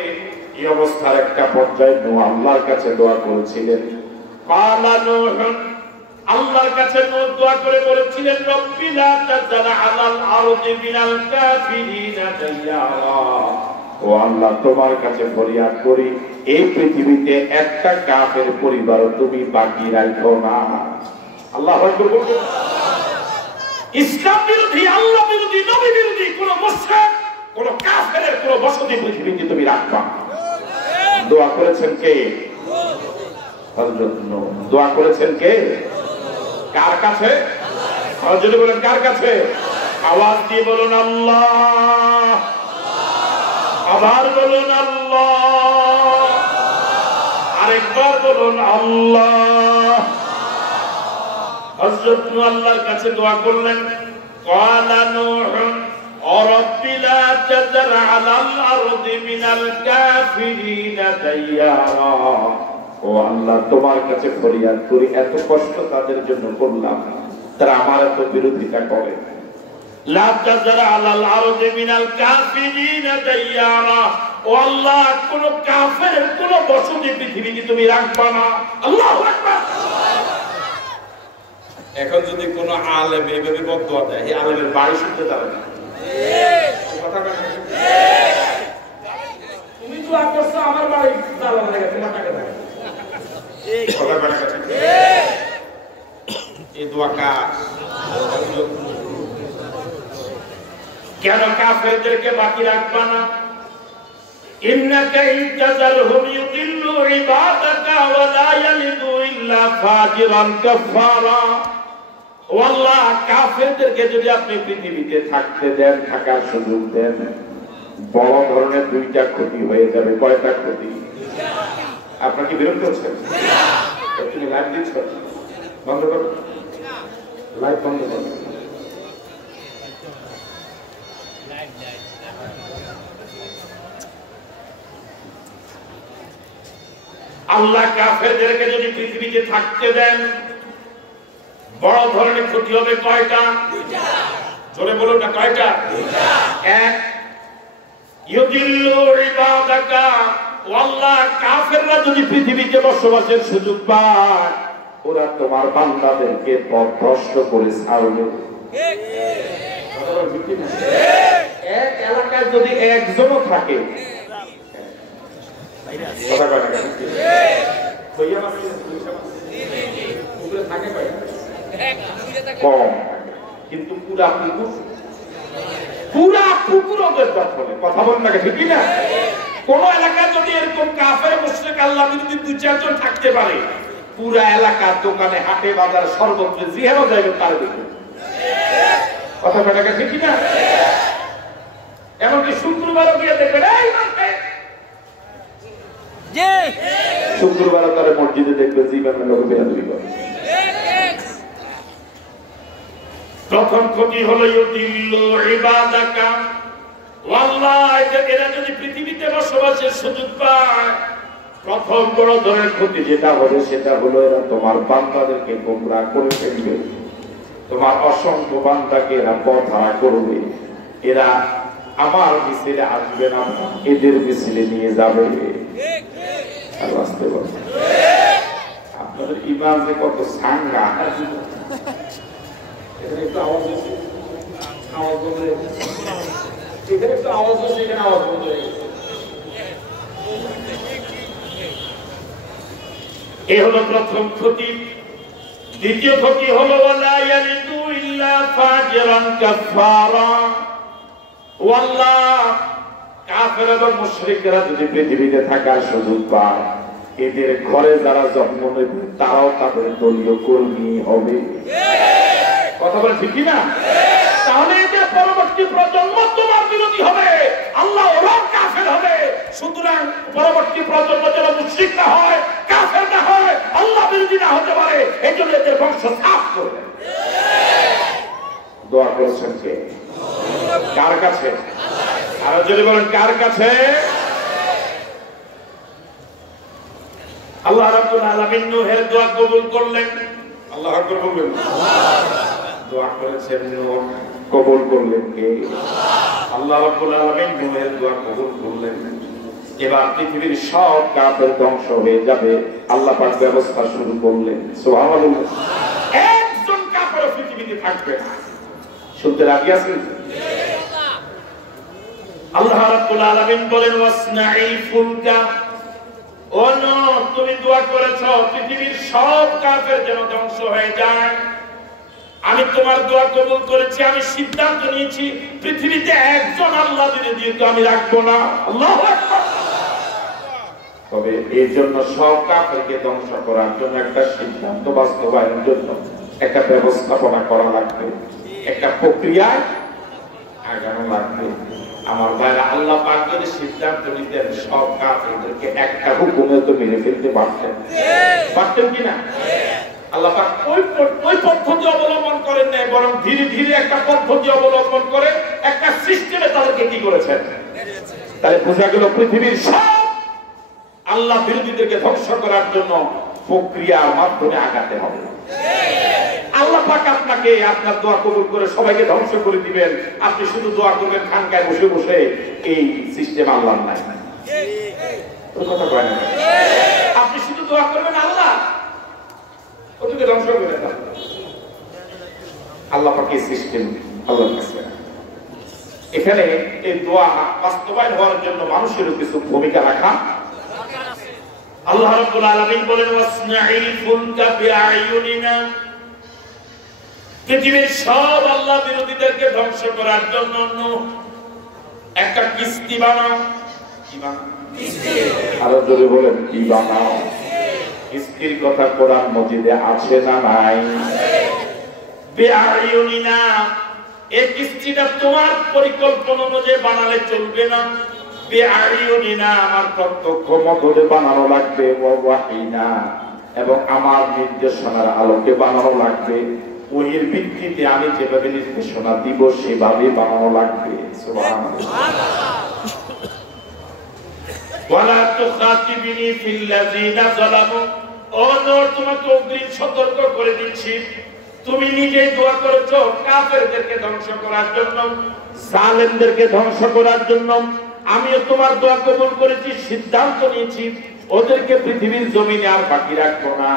এই অবস্থার একটা পর্যায়ে নূহ আল্লাহর কাছে দোয়া করেছিলেন। ক্বালা নূহ, আল্লাহর কাছে নূহ দোয়া করে বলেছিলেন, রব্বি লা তাযর আলাল আরদি মিনাল কাফিরিনা দাইয়ারা। ও আল্লাহ, তোমার কাছে ফরিয়াদ করি, এই পৃথিবীতে একটা কাফের পরিবার তুমি বাকি রাখো না। আল্লাহু আকবার বলুন। ইসলাম বিরোধী, আল্লাহ বিরোধী, নবী বিরোধী কোন মুশরিক, কোন কাফেরের কোন বসতি পৃথিবীতে তুমি রাখবা। দোয়া করেছেন কে? হযরত নূহ। দোয়া করেছেন কে? কার কাছে? আল্লাহ। যদি বলেন কার কাছে? আওয়াজ দিয়ে বলুন আল্লাহ। আবার বলুন আল্লাহ। আরেকবার বলুন আল্লাহ। হযরত নূহ আল্লাহর কাছে দোয়া করলেন, ক্বালা নূহ রাব্বি লা তাযার আলাল আরদি মিনাল কাফিরিনা দাইয়ারা। ও আল্লাহ, তোমার কাছে ফরিয়াদ করি, এত কষ্ট তাদের জন্য করলাম, তারা আমার এত বিরোধিতা করে। লা তাযার আলাল আরদি মিনাল কাফিরিনা দাইয়ারা। ও আল্লাহ, কোন কাফেরের কোন বসতি পৃথিবীতে তুমি রাখবা না। আল্লাহু আকবার। এখন যদি কোন আলেম এইভাবে বদদোয়া দেয়, এই আলেমের বাড়ি শুনতে যাবে না। তুমি তো করছো আমার বাড়ি চালানো লাগে, তোমার টাকা থাকে। এই দোয়া কেন কাফেরদেরকে বাকি রাখবা না? ইন্নাকা ইনতাযারহুম ইউদিল্লু ইবাদাকা ওয়া লা ইয়ালিদু ইল্লা ফাজিরান কাফারা। ও আল্লাহ, কাফেরদেরকে যদি আপনি পৃথিবীতে থাকতে দেন, থাকার সুযোগ দেন, বড় ধরনের দুইটা ক্ষতি হয়ে যাবে। কয়টা ক্ষতি? আপনার কি বিরক্ত হচ্ছেন? তুমি লাইভ দিচ্ছ, বন্ধ করো, লাইভ বন্ধ করো। আল্লাহ কাফেরদেরকে যদি পৃথিবীতে থাকতে দেন, বড় ধরনের ক্ষতি হবে। কয়টা? জোরে বলুন না, কয়টা? এক, ইউদিল্লু ইবাদাকা। আল্লাহ, কাফেররা যদি পৃথিবীতে বসবাসের সুযোগ পায়, ওরা তোমার বান্দাদেরকে পথভ্রষ্ট করে ছাড়বে। এক এলাকায় যদি একজনও থাকে, কম, কিন্তু পুরা পুকুর ওদের দখলে। কথা বলেন না, ঠিক না? কোন এলাকায় যদি এরকম কাফের মুশরিক আল্লাহ বিরোধী দুই চারজন থাকতে পারে, পুরা এলাকার দোকানে, হাটে, বাজার, সর্বত্র জিহাদও যাবে তার দিকে। কথা বলেন না, ঠিক না? এমনকি শুক্রবারও গিয়ে দেখবেন, শুক্রবারও তারা মসজিদে দেখবে জীবনের লোক বেয়াদবি করে। প্রথম ক্ষতি হলো ইউদিল্লু ইবাদাকা। আল্লাহ, এরা যদি পৃথিবীতে বসবাসের সুযোগ পায়, প্রথম বড় ধরনের ক্ষতি যেটা হবে সেটা হলো এরা তোমার বান্দাদেরকে গোমরাহ করে ফেলবে। তোমার অসংখ্য বান্দাকে এরা পথহারা করবে। এরা আমার মিছিলে আসবে না, এদের মিছিলে নিয়ে যাবে। আর আসতে বলবে আপনাদের ইমান যে কত সাঙ্গা। একটু আওয়াজ হচ্ছে, আওয়াজ বলতে এখানে একটু আওয়াজ হচ্ছে, এখানে আওয়াজ বলতে। এ হলো প্রথম ক্ষতি। দ্বিতীয় ক্ষতি হলো ওয়ালা ইয়ালিদু ইল্লা ফাজিরান কাফারা। আল্লাহ, কাফের এবং মুশরিকরা যদি পৃথিবীতে থাকার সুযোগ পায়, এদের ঘরে যারা জন্ম নেবে তারাও তাদের দলীয় কর্মী হবে। কথা বলে ঠিক না? তাহলে এদের পরবর্তী প্রজন্ম তোমার বিরোধী হবে, আল্লাহ ওরাও কাফের হবে। সুতরাং পরবর্তী প্রজন্ম যেন মুশরিক না হয়, কাফের না হয়, আল্লাহ বিরোধী না হতে পারে, এই জন্য এদের বংশ সাফ করবে। দোয়া করেছেন কে? কার কাছে? আর যদি বলেন কার কাছে? আল্লাহ রাব্বুল আলামিন নূহের দোয়া কবুল করলেন। আল্লাহু আকবার বলবেন। দোয়া করেছেন নূহ, কবুল করলেন কে? আল্লাহ রাব্বুল আলামিন নূহের দোয়া কবুল করলেন। এবার পৃথিবীর সব কাফের ধ্বংস হয়ে যাবে, আল্লাহ পাক ব্যবস্থা শুরু করলেন। সুবহানাল্লাহ। একজন কাফের পৃথিবীতে থাকবে না। শুনতে রাজি আছেন? আল্লাহ রাব্বুল আলামিন বলেন, ওয়াসনাইল ফুলকা। ও নূহ, তুমি দোয়া করেছো পৃথিবীর সব কাফের যেন ধ্বংস হয়ে যায়। আমি তোমার দোয়া কবুল করেছি। আমি সিদ্ধান্ত নিয়েছি পৃথিবীতে একজন আল্লাহ বিরোধী আমি রাখবো না। আল্লাহু আকবার। তবে এর জন্য সব কাফেরকে ধ্বংস করার জন্য একটা সিদ্ধান্ত বাস্তবায়নের জন্য একটা ব্যবস্থাপনা করা লাগবে, একটা প্রক্রিয়ায় আগানো লাগবে। আমার ভাইরা, আল্লাহ পাক যদি সিদ্ধান্ত নিতেন সব কাফেরদেরকে একটা হুকুমে তো মেরে ফেলতে পারতেন, পারতেন কিনা? আল্লাহ পাক ওই পদ্ধতি অবলম্বন করেন নাই, বরং ধীরে ধীরে একটা পদ্ধতি অবলম্বন করে একটা সিস্টেমে তাদেরকে কি করেছেন। তাই বোঝা গেল পৃথিবীর সব আল্লাহ বিরোধীদেরকে ধ্বংস করার জন্য প্রক্রিয়ার মাধ্যমে আগাতে হবে। আল্লাহ পাক আপনাকে আপনার দোয়া কবুল করে সবাইকে ধ্বংস করে দিবেন, আপনি শুধু দোয়া করবেন খানকায় বসে বসে, এই সিস্টেম আল্লাহর নাই। কথা কয় না, আপনি শুধু দোয়া করবেন আল্লাহ ওদেরকে ধ্বংস করে দেন। আল্লাহ পাক এই সিস্টেম আল্লাহর কাছে। এখানে এই দোয়া বাস্তবায়ন হওয়ার জন্য মানুষেরও কিছু ভূমিকা রাখা। আল্লাহ রাব্বুল আলামিন বলেন ওয়াসনাইল ফুলকা বিআয়ুনিনা, পৃথিবীর সব আল্লাহ বিরোধীদেরকে ধ্বংস করার জন্য একটা কিস্তি বানাও। কি বানাও? কিস্তি। আরো জোরে বলেন কি বানাও? কিস্তির কথা কোরআন মাজিদে আছে না নাই? বিআয়ুনিনা, এই কিস্তিটা তোমার পরিকল্পনা অনুযায়ী বানালে চলবে না। বিআয়ুনিনা, আমার প্রত্যক্ষ মদদে বানানো লাগবে। ওয়াহিনা, এবং আমার নির্দেশনার আলোকে বানানো লাগবে। ওহির ভিত্তিতে আমি যেভাবে নির্দেশনা দিব সেভাবে বানানো লাগবে। সুবহানাল্লাহ। ওয়ালা তুখাতিবিনি ফিল্লাযিনা যালামু, ও নূর তোমাকে অগ্রিম সতর্ক করে দিচ্ছি, তুমি নিজে দোয়া করেছো কাফেরদেরকে ধ্বংস করার জন্য, জালেমদেরকে ধ্বংস করার জন্য। আমিও তোমার দোয়া কবুল করেছি, সিদ্ধান্ত নিয়েছি ওদেরকে পৃথিবীর জমিনে আর বাকি রাখবো না।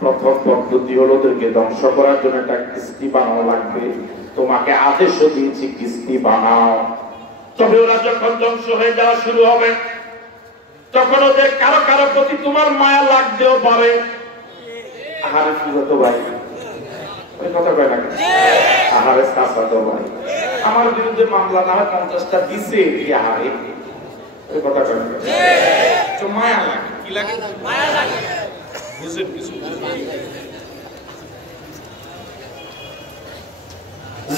প্রথম পদ্ধতি হলো ওদেরকে ধ্বংস করার জন্য একটা কিস্তি বানানো লাগবে। তোমাকে আদেশও দিয়েছি কিস্তি বানাও। তবে ওরা যখন ধ্বংস হয়ে যাওয়া শুরু হবে তখন ওদের কারো কারো প্রতি তোমার মায়া লাগতেও পারে। আহারে সুগত ভাই, ওই কথা কয় না, আহারে চাচাতো ভাই, আমার বিরুদ্ধে মামলা না হয় 50টা দিছে, কি আহারে, ওই কথা কয় না, তো মায়া লাগে। কি লাগে? মায়া লাগে। বুঝেন কিছু?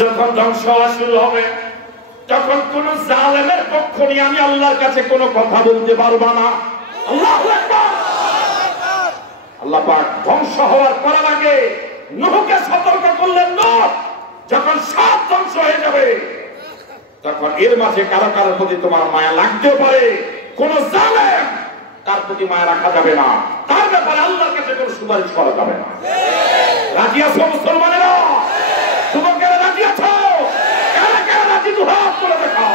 যখন ধ্বংস হওয়া শুরু হবে তখন কোন জালেমের পক্ষ নিয়ে আমি আল্লাহর কাছে কোনো কথা বলতে পারবো না। আল্লাহু আকবার। আল্লাহ পাক ধ্বংস হওয়ার পর আগে নূহকে সতর্ক করলেন, নূহ যখন সব ধ্বংস হয়ে যাবে তখন এর মাঝে কারো কারো প্রতি তোমার মায়া লাগতে পারে, কোন জালেম তার প্রতি মায়া রাখা যাবে না, তার ব্যাপারে আল্লাহর কাছে কোনো সুপারিশ করা যাবে না। রাজি আছো মুসলমানেরা? যুবকেরা রাজি আছো? কারা কারা রাজি? দুই হাত তুলে দেখাও।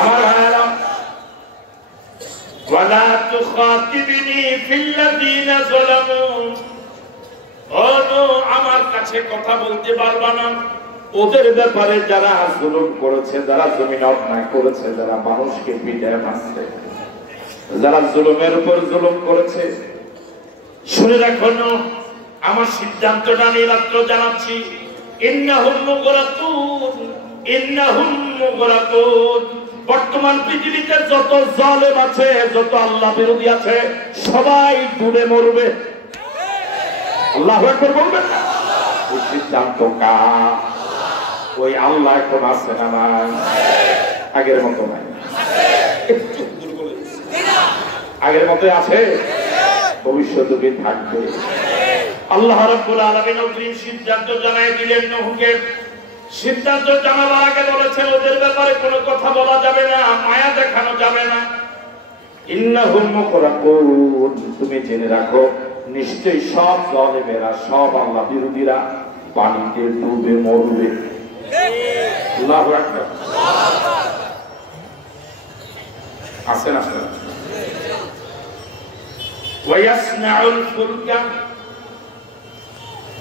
আমার ভাইরা, ওয়ালা তুখাতিবিনি ফিল্লাযিনা যালামু, ও নূহ আমার কাছে কথা বলতে পারবা না ওদের ব্যাপারে যারা জুলুম করেছে, যারা জমিনে অন্যায় করেছে, যারা মানুষকে পিটায় মারছে, যারা জুলুমের উপর জুলুম করেছে। শুনে রাখো নূহ, আমার সিদ্ধান্তটা আমি মাত্র জানাচ্ছি। ইন্নাহুম মুগরাকুন, ইন্নাহুম মুগরাকুন। বর্তমান পৃথিবীতে যত জালেম আছে, যত আল্লাহ বিরোধী আছে, সবাই ডুবে মরবে। আল্লাহু আকবার বলবেন না? ওই সিদ্ধান্ত কার? ওই আল্লাহ এখন আছে না নাই? আগের মতো নাই, একটু দুর্বল হয়েছে। আগের মতো আছে, ভবিষ্যতে কি থাকবে? আল্লাহ রাব্বুল আলামিন অগ্রিম সিদ্ধান্ত জানাই দিলেন নূহকে। সিদ্ধান্ত জানাবার আগে বলেছেন ওদের ব্যাপারে কোনো কথা বলা যাবে না, মায়া দেখানো যাবে না। ইন্নাহুম মুগরাকুন, তুমি জেনে রাখো নিশ্চয়ই সব জালেমেরা, সব আল্লাহ বিরোধীরা পানিতে ডুবে মরবে। আল্লাহু আকবার। আসেন আসেন। ওয়ায়াসনাউল ফুলকা,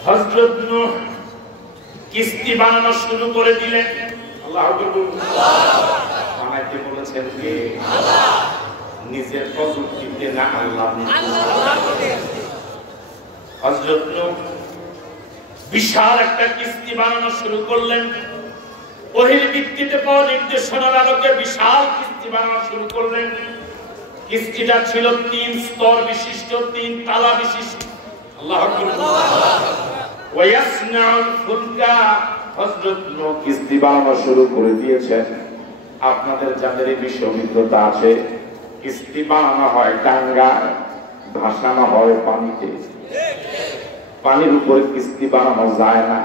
হযরত নূহ কিস্তি বানানো শুরু করে দিলেন। আল্লাহু আকবার। বানাইতে বলেছেন কে? আল্লাহ। নিজের প্রযুক্তিতে না, আল্লাহ। হযরত নূহ বিশাল একটা কিস্তি বানানো শুরু করলেন। ওহির ভিত্তিতে পাওয়া নির্দেশনার আলোকে বিশাল কিস্তি বানানো শুরু করলেন। কিস্তিটা ছিল 3 স্তর বিশিষ্ট, 3 তালা বিশিষ্ট। আল্লাহু আকবার। ওয়ায়াসনাউল ফুলকা, হযরত নূহ কিস্তি বানানো শুরু করে দিয়েছেন। আপনাদের যাদের এই বিষয় অভিজ্ঞতা আছে, কিস্তি বানানো হয় ডাঙ্গায়, ভাসানো হয় পানিতে। পানির উপরে কিস্তি বানানো যায় না,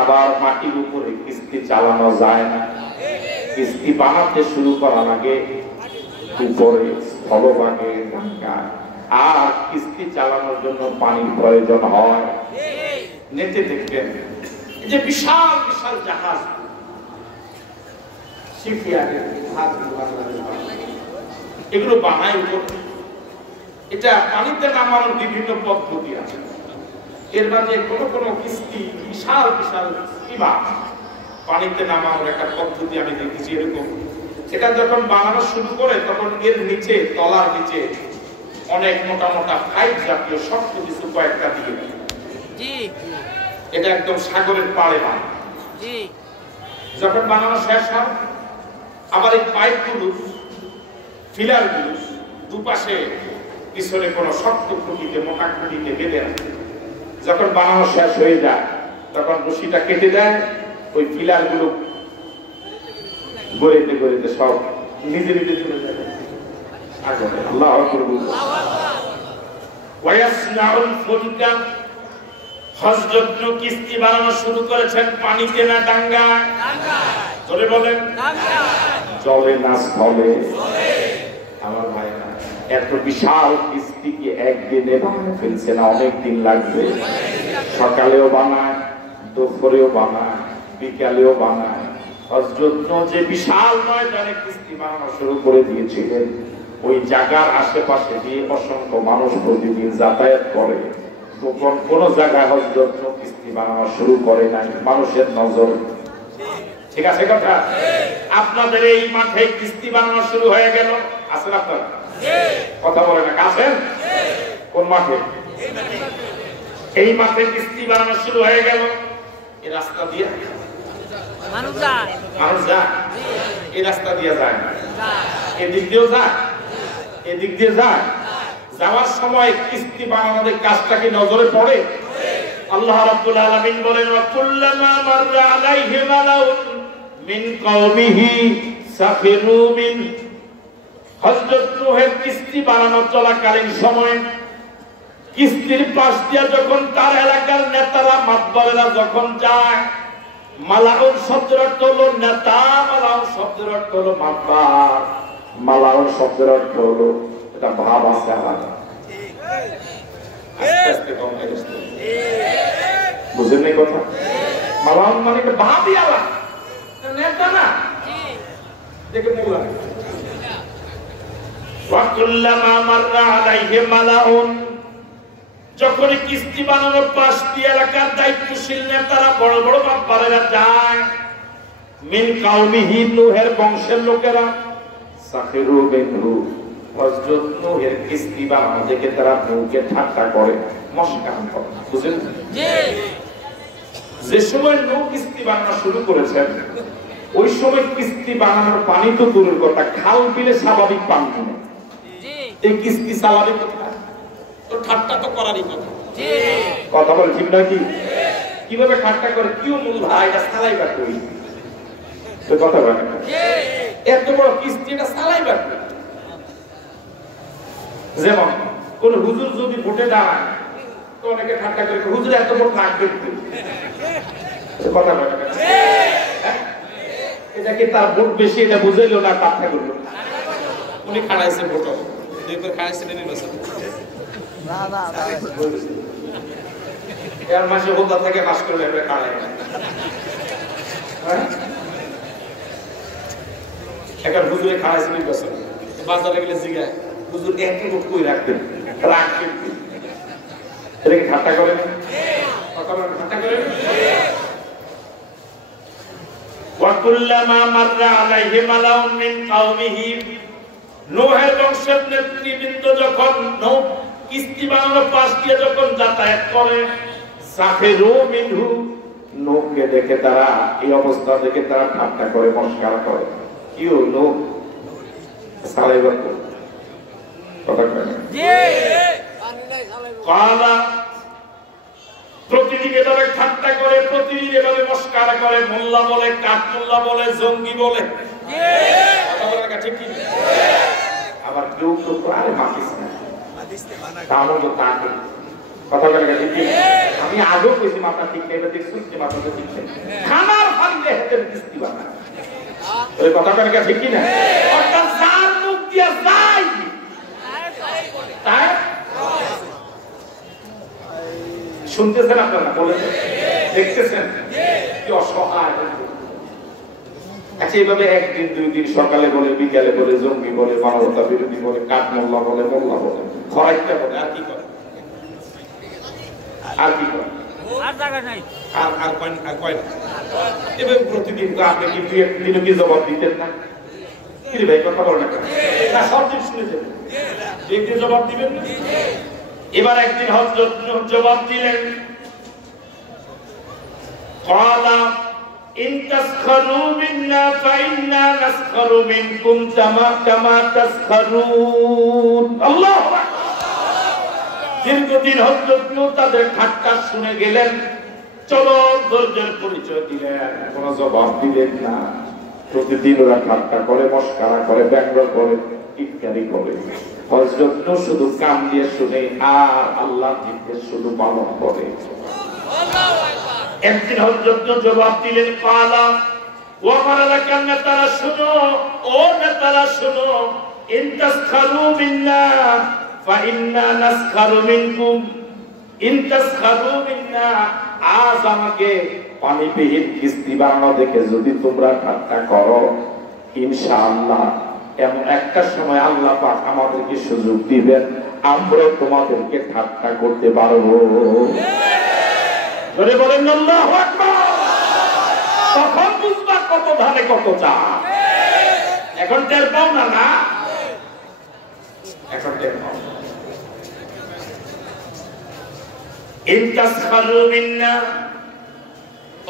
আবার মাটির উপরে কিস্তি চালানো যায় না। কিস্তি বানাতে শুরু করার আগে উপরে স্থলভাগে ডাঙ্গায়, আর কিস্তি চালানোর জন্য পানির প্রয়োজন হয়। নেটে দেখবেন যে বিশাল বিশাল জাহাজ, এগুলো বানায় উপরে। এটা পানিতে নামানোর বিভিন্ন পদ্ধতি আছে। এর মাঝে কোনো কোনো কিস্তি বিশাল বিশাল বিমান পানিতে নামানোর একটা পদ্ধতি আমি দেখেছি এরকম। এটা যখন বানানো শুরু করে তখন এর নিচে, তলার নিচে অনেক মোটা মোটা পাইপ জাতীয় শক্ত কিছু কয়েকটা দিয়ে দেয়। এটা একদম সাগরের পাড়ে বানায়। যখন বানানো শেষ হয়, আবার এই পাইপগুলো, ফিলারগুলো দুপাশে পিছনে কোনো শক্ত খুঁটিতে, মোটা খুঁটিতে বেঁধে আসে। যখন বানানো শেষ হয়ে যায় তখন রশিটা কেটে দেয়, ওই ফিলারগুলো গড়িতে গড়িতে সব নিজে নিজে চলে যাবে। আল্লাহু আকবার। ওয়ায়াসনাউল ফুলকা, হযরত নূহ কিস্তি বানানো শুরু করেছেন পানিতে না ডাঙ্গায়? জোরে বলেন। জলে না স্থলে? আমার ভাইরা, এত বিশাল কিস্তি কি একদিনে বানিয়ে ফেলছে না অনেক দিন লাগবে? সকালেও বানায়, দুপুরেও বানায়, বিকালেও বানায়। হযরত নূহ যে বিশাল ময়দানে কিস্তি বানানো শুরু করে দিয়েছিলেন, ওই জায়গার আশেপাশে দিয়ে অসংখ্য মানুষ প্রতিদিন যাতায়াত করে। তখন কোন জায়গায় হযরত নূহ কিস্তি বানানো শুরু করে নাই, মানুষের নজর। ঠিক আছে কথা? আপনাদের এই মাঠে কিস্তি বানানো শুরু হয়ে গেল, আছেন আপনারা? কথা বলে না, আছেন? কোন মাঠে? এই মাঠে কিস্তি বানানো শুরু হয়ে গেল। এই রাস্তা দিয়ে মানুষ যায়, এই রাস্তা দিয়ে যায় না, এদিক দিয়েও যায়, এদিক দিয়ে যায়। যাওয়ার সময় কিস্তি বানানোর কাজটা কি নজরে পড়ে? আল্লাহ রাব্বুল আলামিন বলেন, ওয়া কুল্লামা মাররা আলাইহি মালাউন মিন কওমিহি সাখিরু মিন। হযরত নূহের কিস্তি বানানো চলাকালীন সময় কিস্তির পাশ দিয়ে যখন তার এলাকার নেতারা, মাতবরেরা যখন যায়, মালাউন শব্দের অর্থ হলো নেতা, মালাউন শব্দের অর্থ হলো মাতবার, মালাউন শব্দের অর্থ হলো এটা ভাব আছে আলাদা। বুঝেন নাই কথা? মালাউন মানে ভাবই আলাদা, নেতা না। দেখে বললাম, ওয়া কুল্লামা মাররা আলাইহি মালাউন, যখন কিস্তি বানানোর পাশ দিয়ে এলাকার দায়িত্বশীল নেতারা, বড় বড় মাতবারেরা যায়, মিন কওমিহি, নূহের বংশের লোকেরা, সাখিরু মিনহু, হযরত নূহের কিস্তি বানানো দেখে তারা নূহকে ঠাট্টা করে, মস্কার করে। বুঝলেন? যে সময় নূহ কিস্তি বানানো শুরু করেছেন, ওই সময় কিস্তি বানানোর পানি তো দূরের কথা, খাল বিলে স্বাভাবিক পানি নেই। এই কিস্তি চালাবে কোথায়? তো ঠাট্টা তো করারই কথা। কথা বলে ঠিক নয় কি? কিভাবে ঠাট্টা করে? কিও মূল ভাই, এটা চালাইবার কই? তো কথা বলে এত বড় কিস্তি, এটা চালাইবার কই? যেমন কোন হুজুর যদি ভোটে দাঁড়ায়, তো অনেকে ঠাট্টা করে, হুজুর এত বড় থাকবে। কথা বলে এটা কি তার ভোট বেশি, এটা বুঝাইলো না, ঠাট্টা করলো। উনি খাড়াইছে ভোট, খাড়াইছে নির্বাচন, এর মাসে হোদা থেকে পাস করলে খাড়ায়। এখন হুজুরে খাড়াইছে নির্বাচন, বাজারে গেলে জিগায়, হুজুর একটি ভোট কই রাখবেন, রাখবেন। এটা কি ঠাট্টা করেন? ঠাট্টা করেন? ওয়া কুল্লামা মাররা আলাইহি মালাউন মিন কওমিহি, নূহের বংশের নেতৃবৃন্দ যখন নূহ কিস্তি বানানোর পাশ দিয়ে যখন যাতায়াত করে, সাখিরু মিনহু, নূহকে দেখে তারা, এই অবস্থা দেখে তারা ঠাট্টা করে, মস্কারা করে। কিও নূহ চালাইবার কালা প্রতিদিন এভাবে ঠাট্টা করে, প্রতিদিন এভাবে মস্কারা করে, মোল্লা বলে, কাঠমোল্লা বলে, জঙ্গি বলে, ঠিক কি? আবার কেউ কেউ আরে মাতিস না, তাহলে তো তাকে কথা বলে ঠিক কি? আমি আগেও কইছি মাথা ঠিক নেই, দেখছি যে মাথা ঠিক নেই, খানার ফান্দে হাতে কিস্তি বানা ওই কথা বলে ঠিক কি না? অর্থাৎ যার মুখ দিয়া যায় তাই শুনতেছেন আপনারা, বলেন দেখতেছেন কি অসহায়। আচ্ছা এইভাবে একদিন দুই দিন সকালে বলে, বিকালে বলে, জঙ্গি বলে, মানবতা বিরোধী বলে, কাঠমোল্লা বলে, মোল্লা বলে, খরাইটা বলে, আর কি করে? আর কি করে? আর জায়গা নাই, আর কয় না। এভাবে প্রতিদিন আপনি কি দুই একদিনও কি জবাব দিতেন না? কি ভাই কথা বলেন না, সব দিন শুনে যাবেন, একদিন জবাব দিবেন না। এবার একদিন হযরত নূহ জবাব দিলেন, ক্বালা ইন তাসখারু মিন্না ফাইন্না নাসখারু মিনকুম কামা তাসখারুন। আল্লাহু আকবার। দীর্ঘদিন হযরত নূহ তাদের ঠাট্টা শুনে গেলেন, চলো ধৈর্যের পরিচয় দিলেন, কোনো জবাব দিলেন না। প্রতিদিন ওরা ঠাট্টা করে, মস্কারা করে, ব্যঙ্গ করে, ইত্যাদি করে। হযরত নূহ শুধু কান দিয়ে শুনে আর আল্লাহর নির্দেশ শুধু পালন করে। একদিন হযরত নূহ জবাব দিলেন, ক্বালা ওয়া মালাকা নেতারা শুনো, ও নেতারা শুনো, ইন তাসখারু মিন্না ফাইন্না নাসখারু মিনকুম। ইন তাসখারু মিন্না, আজ আমাকে পানিবিহীন কিস্তি বানানো দেখে যদি তোমরা ঠাট্টা করো, ইনশাআল্লাহ এমন একটা সময় আল্লাহ পাক আমাদেরকে সুযোগ দিবেন, আমরা তোমাদেরকে ঠাট্টা করতে পারবো। জোরে বলেন আল্লাহু আকবার। তখন বুঝবা কত ধানে কত চা। এখন টের পাও না, না এখন টের পাও। ইন তাসখারু মিন্না,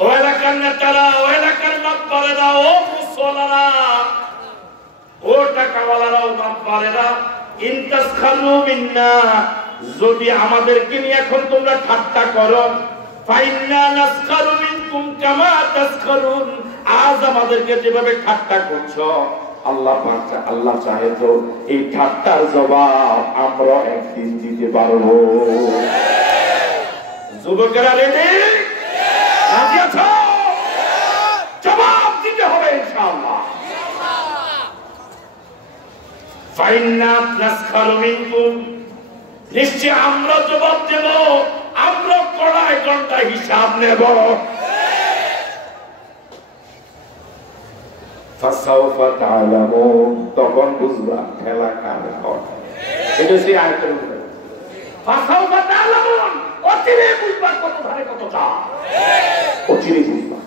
ও এলাকার নেতারা, ও এলাকার মাতবারেরা, ও মুসল্লারা, ও টাকাওয়ালারা, ও মাতবারেরা, ইন তাসখারু মিন্না, যদি আমাদেরকে নিয়ে এখন তোমরা ঠাট্টা করো, ফাইন্না নাসখারু মিনকুম কামা তাসখারুন, আজ আমাদেরকে যেভাবে ঠাট্টা করছো, আল্লাহ পাক আল্লাহ চাহে তো এই ঠাট্টার জবাব আমরা একদিন দিতে পারবো। যুবকেরা রেডি? রাজি আছো? জবাব দিতে হবে ইনশাআল্লাহ। ফাইন্না নাসখারু মিনকুম, নিশ্চয় আমরা জবাব দেব, আমরা কড়াই ঘন্টা হিসাব নেব। ফাসাউফা তাআলামুন, তখন বুঝবা খেলা কার ঘর। এটা সেই আয়াতের উপরে ফাসাউফা তাআলামুন, অচিরে বুঝবা কত ধারে কত চা। অচিরে বুঝবা,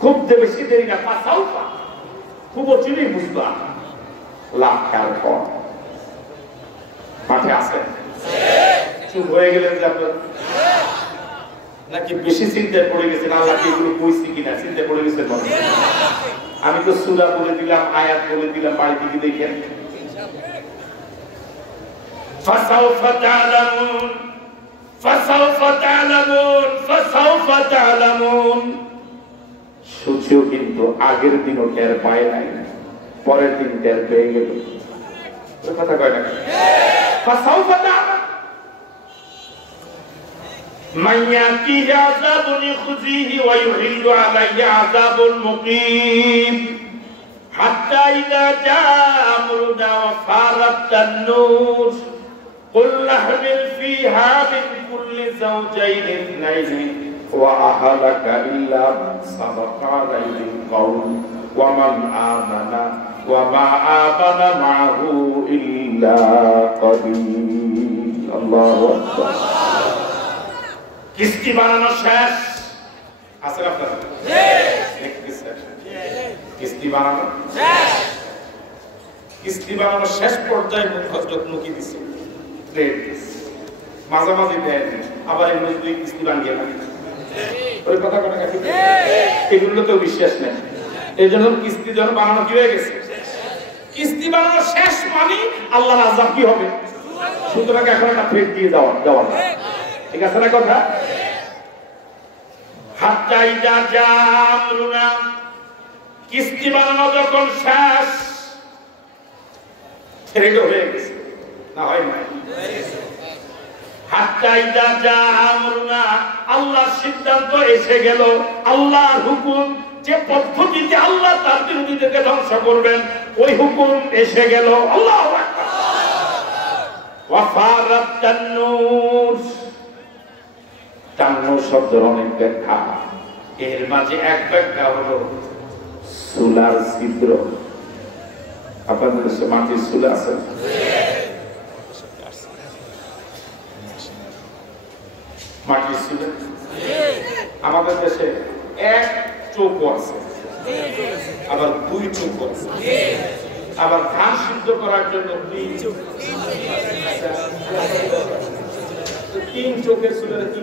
খুব বেশি দেরি না, ফাসাউফা খুব অচিরে বুঝবা লাভ কার ঘর। মাঠে আসেন, চুপ হয়ে গেলেন যে আপনার, নাকি বেশি চিন্তায় পড়ে গেছেন? আল্লাহকে এগুলো কইছি কিনা চিন্তায় পড়ে গেছেন? আমি তো সূরা বলে দিলাম, আয়াত বলে দিলাম, বাড়িতে গিয়ে দেখেন। ফাসাউফা তাআলামুন, ফাসাউফা তাআলামুন, ফাসাউফা তাআলামুন। সূর্য কিন্তু আগের দিনও টের পায় নাই, পরের দিন টের পেয়ে গেল। কথা কয় না? ফাসাউফা তাআলামুন, মান ইয়াতিহি আযাবুন ইখযিহি ওয়া ইউহিল্লু আলাইহি আযাবুন মুকিম হাত্তা ইযা জাআ আমরুনা ওয়া ফারাতান নূর কুল নাহমিল ফীহা মিন কুল্লি যাওজাইনি ইসনাইনি ওয়া আহলাকা ইল্লা মান সাবাকা আলাইহিল কওল ওয়া মান আমানা ওয়া মা আমানা মা'হু ইল্লা কলিল। আল্লাহু আকবার। কিস্তি বানানো শেষ আছে আপনার? কিস্তি বানানো শেষ। কিস্তি বানানো শেষ পর্যায়ে হযরত নূহ কি দিছে? মাঝামাঝি দেয়, আবার এমনি দুই কিস্তি বানিয়ে না, ওই কথা কথা ঠিক। এগুলো তো বিশ্বাস নেই, এই জন্য কিস্তি যখন বানানো কি হয়ে গেছে, কিস্তি বানানো শেষ মানে আল্লাহর আযাব কি হবে? সুতরাং এখন একটা ফেক দিয়ে দেওয়া না, ঠিক আছে না কথা? হাত্তা ইযা জা আমরুনা, কিস্তি বানানো যখন শেষ, রেডি হয়ে গেছে না হয় না? হাত্তা ইযা জা আমরুনা, আল্লাহর সিদ্ধান্ত এসে গেল, আল্লাহর হুকুম, যে পদ্ধতিতে আল্লাহ তার বিরোধীদেরকে ধ্বংস করবেন ওই হুকুম এসে গেল। আল্লাহু আকবার। ওয়া ফারাত তান্নুর, তান্নুর শব্দের অনেক ব্যাখ্যা, এর মাঝে এক ব্যাখ্যা হলো চুলার ছিদ্র। আপনাদের দেশে মাটির চুলা আছে? মাটির চুলা আমাদের দেশে এক চৌকো আছে, আবার দুই চৌকো আছে, আবার ধান সিদ্ধ করার জন্য তিন চোখের চুলের কি